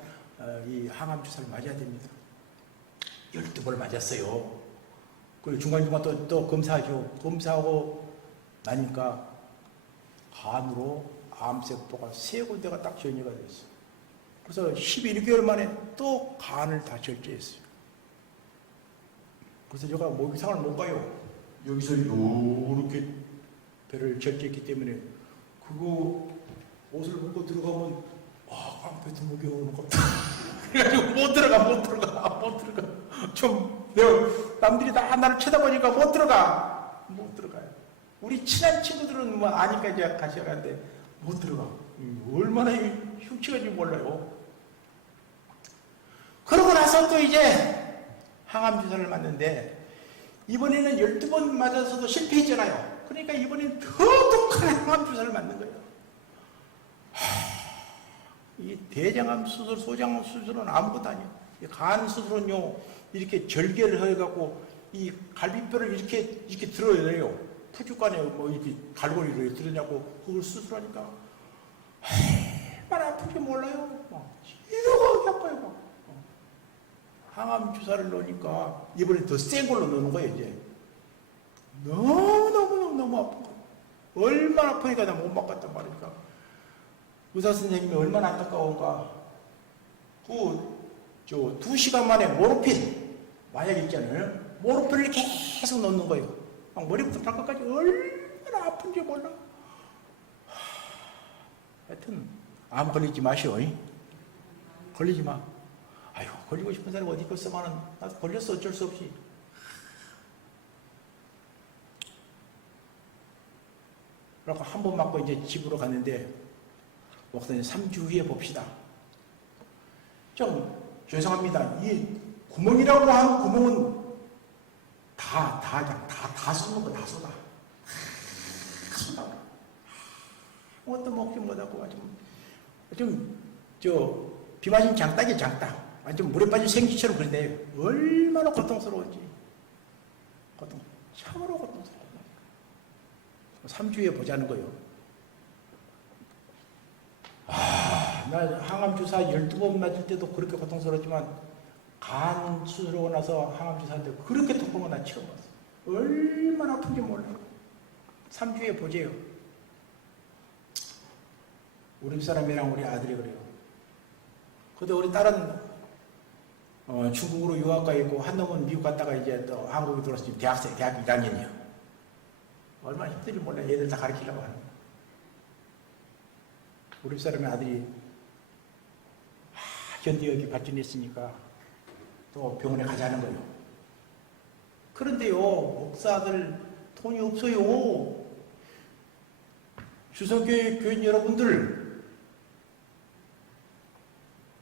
이 항암 주사를 맞아야 됩니다. 12번 맞았어요. 그리고 중간중간 또 검사하죠. 검사하고 나니까 간으로 암세포가 3군데가 딱 전이가 됐어요. 그래서 11개월 만에 또 간을 다 절제했어요. 그래서 제가 모기상을 못 가요. 여기서 이렇게 배를 절제했기 때문에 그거 옷을 벗고 들어가면 깡패도 목이 오는 것 같아. 그래가지고 못 들어가. 좀 내가 남들이 다 나를 쳐다보니까 못 들어가요. 우리 친한 친구들은 뭐 아니까 이제 같이 가는데 못 들어가. 얼마나 흉측한지 몰라요. 그러고 나서 또 이제 항암 주사를 맞는데 이번에는 12번 맞아서도 실패했잖아요. 그러니까 이번엔 더 독한 항암 주사를 맞는 거예요. 이 대장암 수술, 소장암 수술은 아무것도 아니에요. 간 수술은요, 이렇게 절개를 해갖고 이 갈비뼈를 이렇게 들어야 푸주간에 뭐 이렇게 갈고리를 들으냐고 그걸 수술하니까 얼마나 아픈지 몰라요. 이러고 아파요. 항암 주사를 넣으니까 이번에 더 센 걸로 넣는 거예요. 이제 너무 아픈 거예요. 얼마나 아프니까 나 못 맞겠단 말이니까 의사 선생님이 얼마나 안타까운가. 2시간 만에 모르핀 마약 있잖아요. 모르핀을 계속 넣는 거예요. 막 머리부터 발끝까지 얼마나 아픈지 몰라. 하여튼 암 걸리지 마시오. 걸리지 마. 아유, 걸리고 싶은 사람이 어디 있겠어만은 나도 걸렸어. 어쩔 수 없이. 그래서 한 번 맞고 이제 집으로 갔는데 목사님 3주 후에 봅시다. 좀 죄송합니다. 이 구멍이라고 하는 구멍은 다 쏟는 거 다 쏟아. 어떤 먹지 못하고 비 맞은 장딱이 장딱. 완전 물에 빠진 생쥐처럼 그런데 얼마나 고통스러운지. 참으로 고통스러워. 3주에 보자는 거예요. 나 항암주사 12번 맞을 때도 그렇게 고통스러웠지만 간 수술하고 나서 항암주사한테 그렇게 통통한 건 나 처음 봤어. 얼마나 아픈지 몰라요. 3주에 보재요. 우리 사람이랑 우리 아들이 그래요. 근데 우리 딸은 중국으로 유학 가 있고 한 놈은 미국 갔다가 이제 또 한국에 들어와서 지금 대학 1학년이야. 얼마나 힘든지 몰라. 얘들 다 가르치려고 하는 거야. 우리 사람의 아들이 현대역이 발전했으니까 또 병원에 가자는 거예요. 그런데요, 목사들 돈이 없어요. 주성교회 교인 여러분들,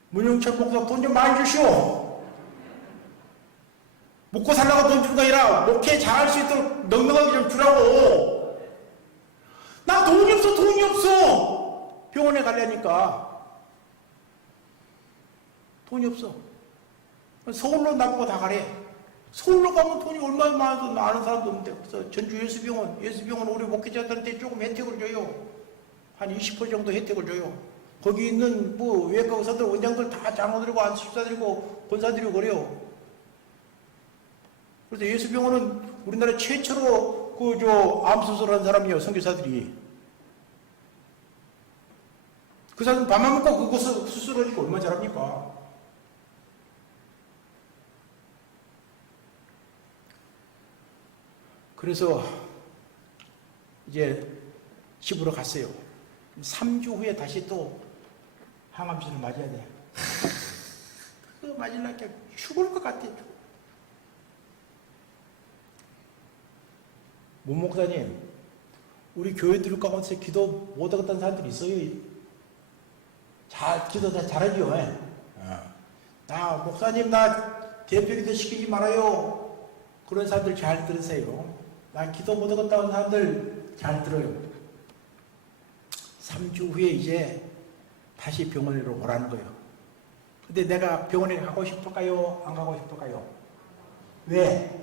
문영철 목사 돈 좀 많이 주시오. 먹고 살라고 돈 주는 거 아니라 목회 잘할 수 있도록 넉넉하게 좀 주라고. 나 돈이 없어. 병원에 가려니까 돈이 없어. 서울로 나보고 다 가래. 서울로 가면 돈이 얼마나 많아도 아는 사람도 없는데. 그래서 전주 예수병원 우리 목회자들한테 조금 혜택을 줘요. 한 20% 정도 혜택을 줘요. 거기 있는 뭐 외과 의사들, 원장들 다 장로들이고 안수집사들이고 권사들이고 그래요. 그래서 예수병원은 우리나라 최초로 암수술하는 사람이에요. 선교사들이. 그 사람 밥만 먹고 그거 수술하니까 얼마 잘합니까? 그래서 이제 집으로 갔어요. 3주 후에 다시 또 항암수술을 맞아야 돼. 그거 맞으려니까 죽을 것 같아. 문 목사님, 우리 교회들 가운데 기도 못하겠다는 사람들이 있어요. 기도 다 잘하죠. 나 목사님 나 대표기도 시키지 말아요. 그런 사람들 잘 들으세요. 나 기도 못하겠다는 사람들 잘 들어요. 3주 후에 이제 다시 병원으로 오라는 거예요. 근데 내가 병원에 가고 싶을까요? 안 가고 싶을까요? 왜?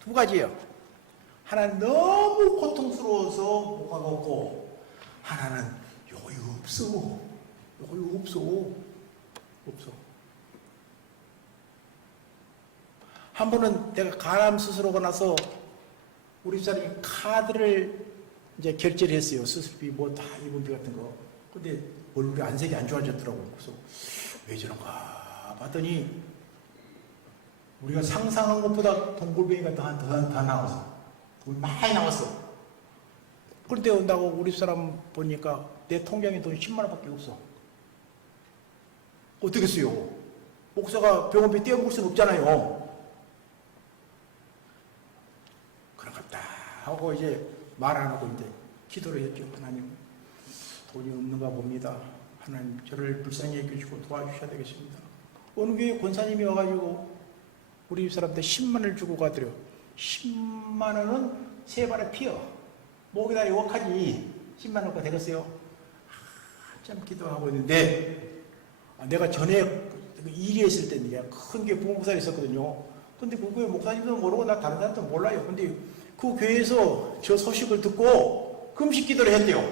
두 가지예요. 하나는 너무 고통스러워서 못 가겠고, 하나는 요거 없어. 요거 없어. 없어. 한 번은 내가 간암 수술하고 나서 우리 집사람이 카드를 이제 결제를 했어요. 수술비 뭐 다 입원비 같은 거. 근데 얼굴이 안색이 안 좋아졌더라고요. 그래서 왜 저런가 봤더니 우리가 상상한 것보다 동골뱅이가 더 나왔어. 돈 많이 나왔어. 그런데 온다고 우리 사람 보니까 내 통장에 돈 10만 원밖에 없어. 어떻게 써요? 목사가 병원비 떼어볼 수는 없잖아요. 그런갑다 하고 이제 말 안 하고 이제 기도를 했죠. 하나님, 돈이 없는가 봅니다. 하나님, 저를 불쌍히 여겨주시고 도와주셔야 되겠습니다. 어느 교회 권사님이 와가지고 우리 집 사람한테 10만 원을 주고 가더래요. 10만 원은 세 발에 피어. 목에다 이워하지 10만 원가 되겠어요? 한참 기도하고 있는데, 내가 전에 일이 있을 때 내가 큰 교회 부목사에 있었거든요. 근데 그 교회 목사님도 모르고 나 다른 사람도 몰라요. 근데 그 교회에서 저 소식을 듣고 금식 기도를 했대요.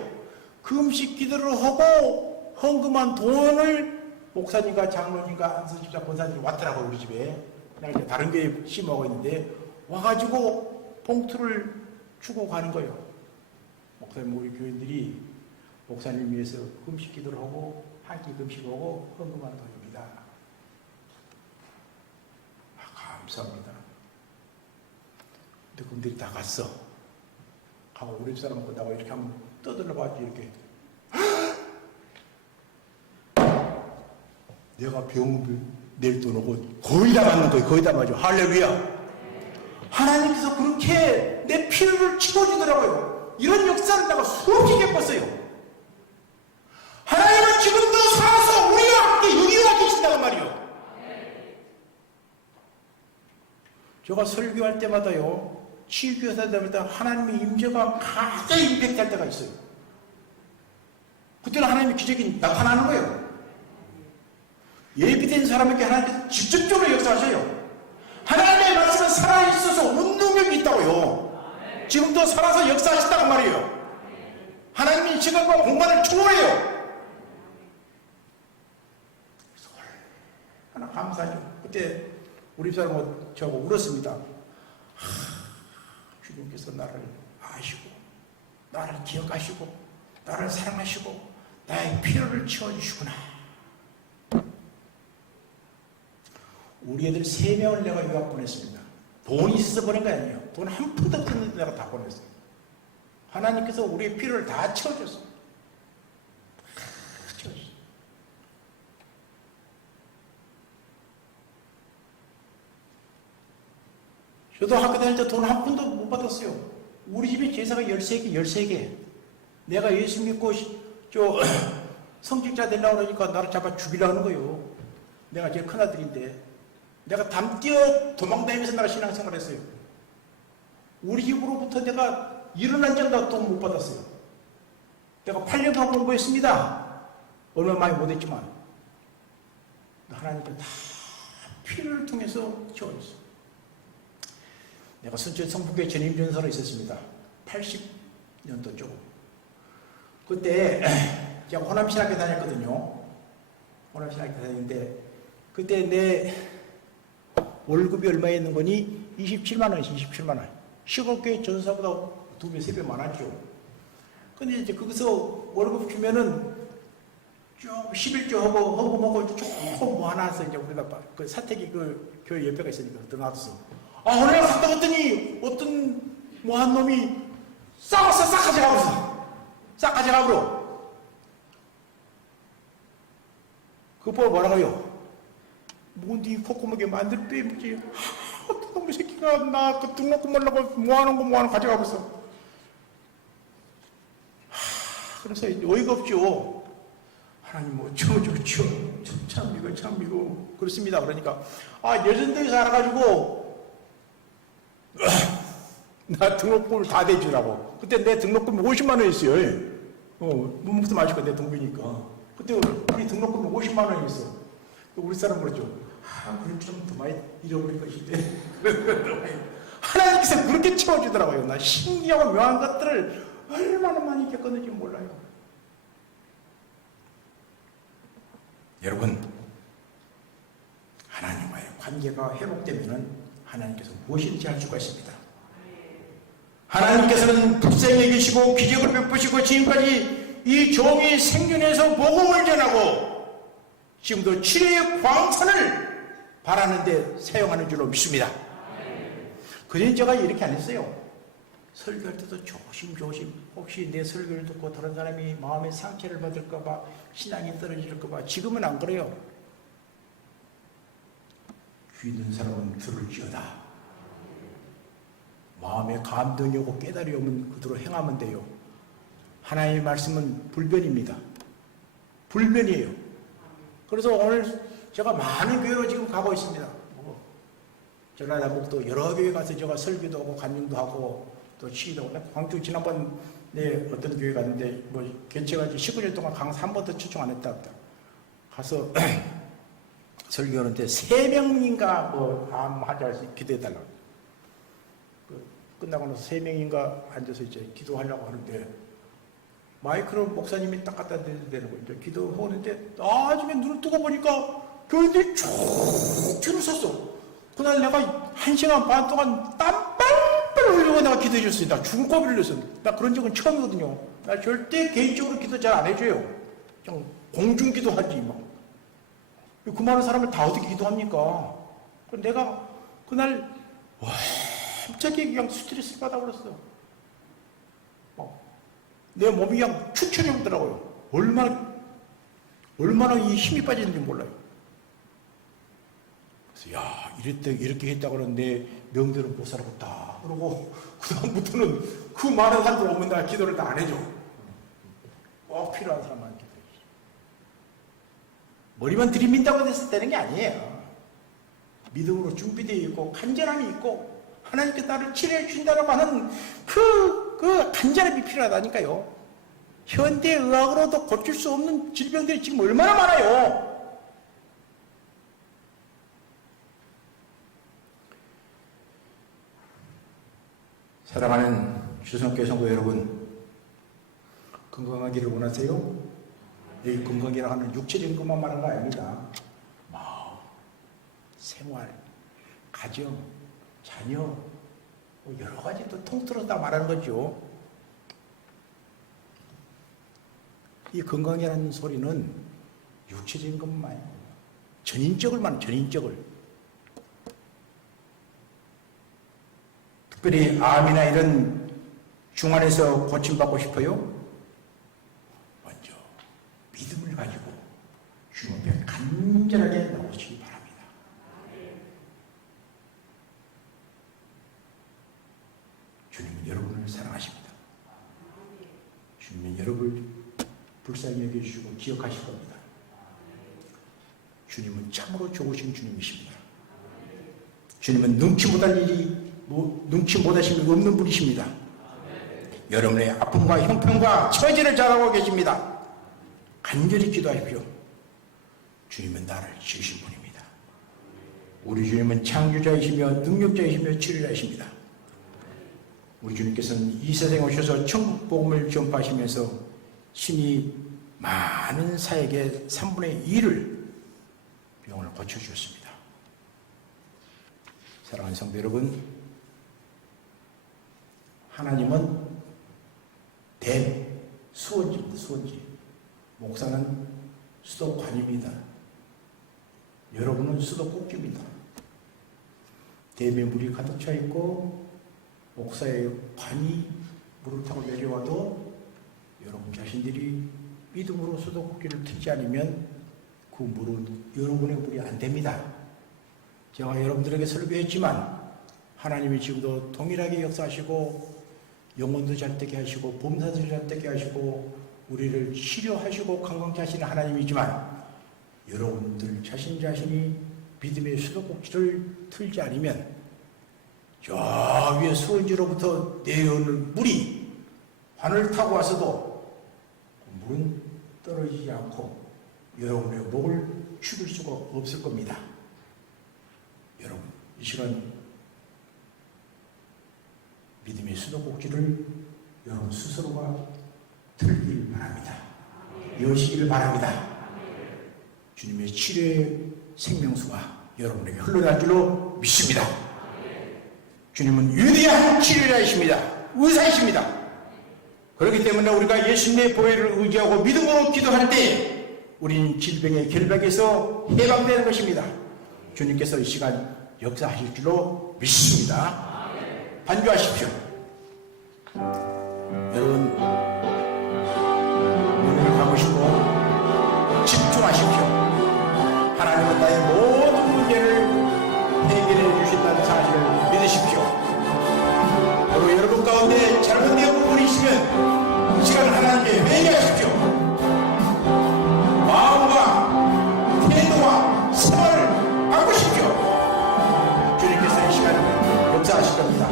금식 기도를 하고 헌금한 돈을 목사님과 장로님과 안수집사 권사님이 왔더라고요. 우리 집에. 내가 이제 다른 교회에 심어하고 있는데 와가지고 봉투를 주고 가는 거예요. 목사님, 우리 교인들이 목사님 위해서 금식 기도를 하고 한 끼 금식하고 헌금한 돈입니다. 감사합니다. 근데 그분들이 다 갔어. 가고 우리 사람 보다가 이렇게 한번 떠들러 봤지, 이렇게. 내가 병원비 낼 돈 오고 거의 다 맞는 거예요. 거의 다 맞아. 할렐루야. 하나님께서 그렇게 내 피를 치워주더라고요. 이런 역사를 내가 수없이 겪었어요. 하나님은 지금도 살아서 우리와 함께 여기와 계신다는 말이에요. 제가 설교할 때마다요, 치유교사 할 때마다 하나님의 임재가 가장 임팩트할 때가 있어요. 그때는 하나님의 기적이 나타나는 거예요. 예비된 사람에게 하나님께서 직접적으로 역사하셔요. 하나님의 말씀은 살아있어서 운동력이 있다고요. 지금도 살아서 역사하신다는 말이에요. 하나님이 시간과 공간을 초월해요. 하나 감사하죠. 그때 우리 사람은 저하고 울었습니다. 주님께서 나를 아시고 나를 기억하시고 나를 사랑하시고 나의 필요를 채워주시구나. 우리 애들 3명을 내가 유학 보냈습니다. 돈이 있어서 보낸 거 아니에요. 돈 한 푼도 없는데 내가 다 보냈어요. 하나님께서 우리의 필요를 다 채워줬어요. 다 채워줬어요. 저도 학교 다닐 때 돈 한 푼도 못 받았어요. 우리 집에 제사가 13개. 내가 예수 믿고 성직자 되려고 그러니까 나를 잡아 죽이려고 하는 거예요. 내가 제일 큰아들인데. 내가 담 뛰어 도망다니면서 내가 신앙생활 했어요. 우리 집으로부터 내가 일어난 적도 돈 못 받았어요. 내가 8년 동안 공부했습니다. 얼마 많이 못했지만. 하나님께 다 피를 통해서 채워줬어요. 내가 순천 성북교회 전임전사로 있었습니다. 80년도 조금. 그때 제가 호남신학교 다녔거든요. 호남신학교 다녔는데 그때 내 월급이 얼마였는 거니? 27만 원이지, 27만 원. 시골교회 전사보다 2배, 3배 많았죠. 근데 이제 거기서 월급 주면은 좀 11조 하고 헌금하고 조금 모아놔서 이제 우리가 그 사택이 그 교회 옆에가 있으니까 그때 놔뒀어. 오늘 갔다 왔더니 어떤 뭐 한 놈이 싹 가져가버렸어. 싹 가져가버려. 그거 보고 뭐라고요? 뭔데 콧구멍에 만들 빼먹지. 어떤 놈의 새끼가 나 그 등록금 몰라고 뭐하는 거 가져가버렸어. 그래서 어이가 없죠. 하나님 뭐 채워주죠. 참 믿고 그렇습니다. 그러니까 여전도에 살아가지고 나 등록금을 다 대주라고. 그때 내 등록금이 50만 원이었어요. 무슨 마시고 내 동비니까. 그때 우리 등록금이 50만 원이었어. 우리 사람 그러죠. 그럼 좀 더 많이 잃어버릴 것인데. 하나님께서 그렇게 채워주더라고요. 나 신기하고 묘한 것들을 얼마나 많이 겪었는지 몰라요. 여러분, 하나님과의 관계가 회복되면 하나님께서 무엇인지 할 수가 있습니다. 하나님께서는 불쌍히 여기시고 기적을 베푸시고 지금까지 이 종이 생존해서 복음을 전하고 지금도 치료의 광선을 바라는 데 사용하는 줄로 믿습니다. 그전 제가 이렇게 안 했어요. 설교할 때도 조심조심, 혹시 내 설교를 듣고 다른 사람이 마음의 상처를 받을까봐, 신앙이 떨어질까봐. 지금은 안 그래요. 귀 있는 사람은 들을지어다. 마음에 감동이 오고 깨달음이 오면 그대로 행하면 돼요. 하나님의 말씀은 불변입니다. 불변이에요. 그래서 오늘 제가 많은 교회로 지금 가고 있습니다. 전라남북도 여러 교회 가서 제가 설교도 하고 간증도 하고 또 시기도 하고, 광주 지난번 어떤 교회 갔는데 뭐 개최가 19년 동안 강사 한 번도 초청 안 했다. 가서 설교하는데 3명인가 뭐 하자 기도해달라고. 끝나고 나서 3명인가 앉아서 이제 기도하려고 하는데 마이크로 목사님이 딱 갖다 대는 거예요. 이제 기도하는데 나중에 눈을 뜨고 보니까 교인들이 쭉 줄을 섰어. 그날 내가 1시간 반 동안 땀 빨빨 흘리고 내가 기도해 줬어요. 나 죽음고비를 흘렸어. 나 그런 적은 처음이거든요. 나 절대 개인적으로 기도 잘 안 해줘요. 그냥 공중 기도하지 막. 그 많은 사람을 다 어떻게 기도합니까? 내가 그날 갑자기 그냥 스트레스 받아버렸어. 내 몸이 그냥 축천이 오더라고요. 얼마나 이 힘이 빠졌는지 몰라요. 그래서 이렇게 했다고 하는 내 명대로 못 살아봤다. 그러고 그다음부터는 그 많은 사람들 오면 내가 기도를 다 안 해줘. 꼭 필요한 사람만 기도해. 머리만 들이민다고 됐을 때는 게 아니에요. 믿음으로 준비되어 있고 간절함이 있고 하나님께 나를 치료해 준다고 하는 그 간절함이 필요하다니까요. 현대의학으로도 고칠 수 없는 질병들이 지금 얼마나 많아요. 사랑하는 주성교회 성도 여러분, 건강하기를 원하세요? 여기 건강이라 하는 육체적인 것만 말하는 거 아닙니다. 마음, 생활, 가정, 자녀, 여러 가지 또 통틀어서 다 말하는 거죠. 이 건강이라는 소리는 육체적인 것만 아니에요. 전인적을 말하는 전인적을. 특별히 암이나 이런 중환에서 고침받고 싶어요? 먼저 믿음을 가지고 주님 앞에 간절하게 나오시기 바랍니다. 주님은 여러분을 사랑하십니다. 주님은 여러분을 불쌍히 여겨주시고 기억하실 겁니다. 주님은 참으로 좋으신 주님이십니다. 주님은 눈치 못하심이 없는 분이십니다. 여러분의 아픔과 형편과 처지를 잘 알고 계십니다. 간절히 기도하십시오. 주님은 나를 지으신 분입니다. 우리 주님은 창조자이시며 능력자이시며 치료자이십니다. 우리 주님께서는 이 세상에 오셔서 천국 복음을 전파하시면서 신이 많은 사에게 3분의 2를 병을 고쳐주셨습니다. 사랑하는 성도 여러분, 하나님은 수원지입니다. 수원지. 목사는 수도관입니다. 여러분은 수도꼭지입니다. 댐에 물이 가득 차 있고 목사의 관이 물을 타고 내려와도 여러분 자신들이 믿음으로 수도꼭지를 틀지 않으면 그 물은 여러분의 물이 안 됩니다. 제가 여러분들에게 설교했지만 하나님이 지금도 동일하게 역사하시고 영혼도 잘되게 하시고 범사도 잘되게 하시고 우리를 치료하시고 건강케 하시는 하나님이지만 여러분들 자신이 믿음의 수도꼭지를 틀지 않으면 저 위에 수원지로부터 내려오는 물이 관을 타고 와서도 물은 떨어지지 않고 여러분의 목을 죽일 수가 없을 겁니다. 여러분, 이 시간 믿음의 수도꼭지를 여러분 스스로가 들길 바랍니다. 여시기를 바랍니다. 주님의 치료의 생명수가 여러분에게 흘러갈 줄로 믿습니다. 주님은 위대한 치료자이십니다. 의사이십니다. 그렇기 때문에 우리가 예수님의 보혈을 의지하고 믿음으로 기도할 때 우리는 질병의 결박에서 해방되는 것입니다. 주님께서 이 시간 역사하실 줄로 믿습니다. 반주하십시오. 여러분 눈을 감으시고 집중하십시오. 하나님은 나의 모든 문제를 해결해 주신다는 사실을 믿으십시오. 그리고 여러분 가운데 잘못된 부분이 있으면 이 시간 하나님께 회개하십시오. 마음과 태도와 생활을 바꾸십시오. 주님께서 이 시간 역사하실 겁니다.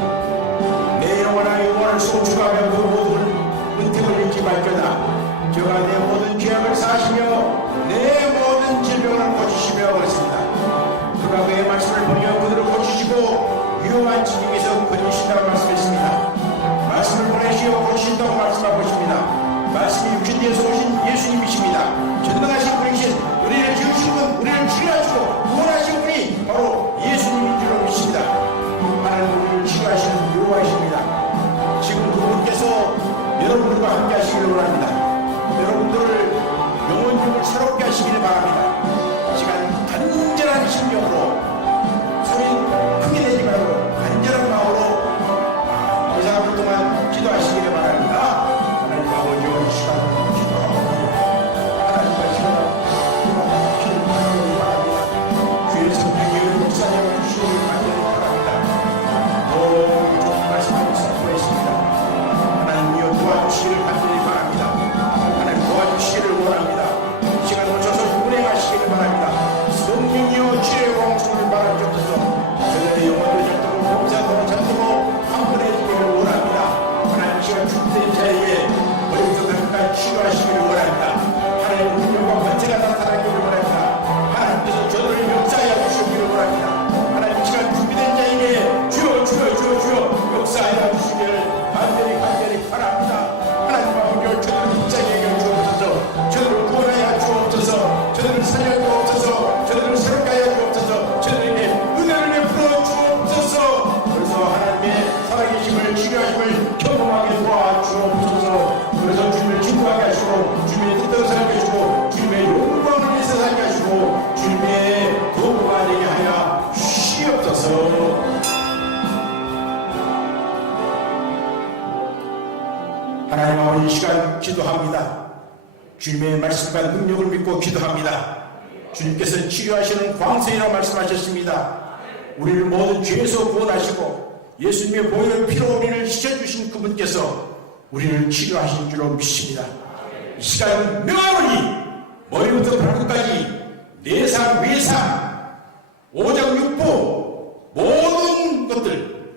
내 영혼아 영혼을 소축하며 그 모든 은택을 잊지 말거다. 저가 내 모든 죄악을 사하시며 내 모든 질병을 고치시며 그랬습니다. 그가 그의 말씀을 보며 그들을 고치시고 위험한 지경에서 건지신다고 말씀했습니다. 말씀을 보내시어 고치신다고 말씀하고 있습니다. 말씀이 육신되어서 오신 예수님이십니다. 전능하신 분이신 우리를 지으신 분, 우리를 치료하시고 구원하신 분이 바로 예수님인 줄로 믿습니다. 하나님 우리를 치료하시는 여호와이십니다. 지금 그분께서 여러분들과 함께 하시기를 원합니다. 여러분들을 영혼중을 새롭게 하시기를 바랍니다. 이 시간 간절한 심령으로 소리 크게 내지 말고 간절한 마음으로 이 사람들 동안 기도하시기를 바랍니다. 하나님 아버지와 이 시간 기도하고 하나님과 기도하기를 바랍니다. 주의 성령이 목사님을 주시기를 간절히 바랍니다. 너무 좋은 말씀을 선포했습니다. 하나님이여 도와주시기를 간절히 바랍니다. 하나님 도와주시기를 원합니다. 이 시간 오셔서 운행하시기를 바랍니다. 성령이여 치료의 왕수를 바라주옵소서. 저들의 영혼도 잡고 범사도 잡고 한번해주기를 원합니다. 하나님 이 시간 죽된 자에게 머리부터 발끝까지 치료하시기를 원합니다. 하나님 능력과 권세가 나타나기를 원합니다. 하나님께서 저들을 역사하여 주시기를 원합니다. 하나님 이 시간 준비된 자에게 주여 역사하여 주시기를 간절히 바랍니다. 하나님 아버지여 저들을 입장에 여겨 주옵소서. 저들을 구원하여 주옵소서. 저들을 살려 주옵소서. 저들을 새롭게 하여 주옵소서. 저들에게 은혜를 베풀어 주옵소서. 그래서 하나님의 살아계심을 치료하심을 경험하게 도와주옵소서. 그래서 주님을 기뻐하게 하시고 주님의 뜻대로 살게 하시고 주님의 영광을 위해서 살게 하시고 주님의 도구가 되게 하여 주시옵소서. 하나님 아버지 이 시간 기도합니다. 주님의 말씀과 능력을 믿고 기도합니다. 주님께서 치료하시는 광선이라고 말씀하셨습니다. 우리를 모든 죄에서 구원하시고 예수님의 보혈의 피로 우리를 씻어주신 그분께서 우리를 치료하신 줄로 믿습니다. 이 시간 명하노니 머리부터 발끝까지 내상 외상 오장육부 모든 것들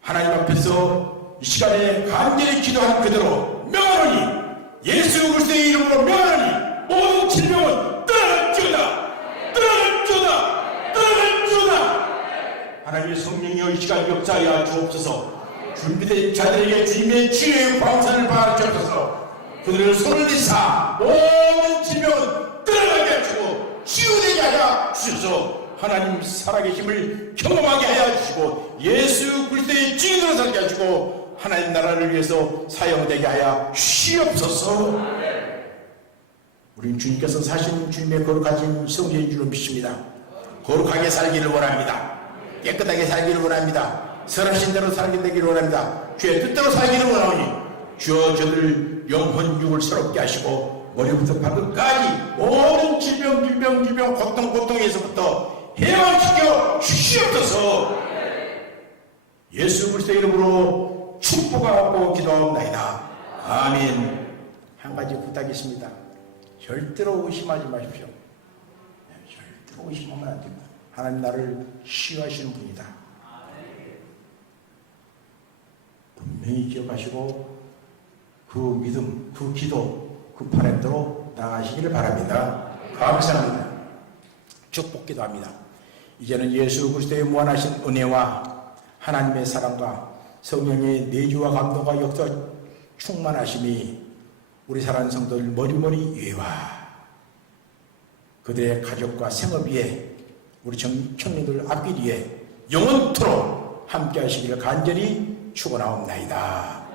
하나님 앞에서 이 시간에 간절히 기도한 그대로 명하노니 예수 그리스도의 이름으로 명하노니 모든 질병은 떠날지어다. 하나님의 성령이여 이 시간 역사하여 주옵소서. 준비된 자들에게 주님의 치유의 광선을 바라주옵소서. 그들을 손을 내사 모든 질병은 떠나게 하시고 치유되게 하여 주셔서 하나님 살아계심을 경험하게 하여 주시고 예수 그리스도의 증인으로 살게 하시고 하나님 나라를 위해서 사용되게 하여 주시옵소서. 우리는 주님께서 사신 주님의 거룩하신 성전인 줄로 믿습니다. 거룩하게 살기를 원합니다. 깨끗하게 살기를 원합니다. 선하신 대로 살게 되기를 원합니다. 주의 뜻대로 살기를 원하오니 주여 저들 영혼육을 새롭게 하시고 머리부터 발끝까지 모든 질병 고통에서부터 해방시켜 주시옵소서. 예수 그리스도의 이름으로 축복하고 기도하옵나이다. 아멘. 한 가지 부탁이 있습니다. 절대로 의심하지 마십시오. 절대로 의심하면 안 됩니다. 하나님 나를 치유하시는 분이다. 분명히 기억하시고 그 믿음, 그 기도, 그 바람대로 나아가시기를 바랍니다. 감사합니다. 축복기도 합니다. 이제는 예수 그리스도의 무한하신 은혜와 하나님의 사랑과 성령의 내주와 감동과 역사 충만하심이 우리 사랑하는 성도들 머리머리 위에와 그들의 가족과 생업 위에 우리 청년들 앞길 위에 영원토록 함께 하시기를 간절히 축원하옵나이다.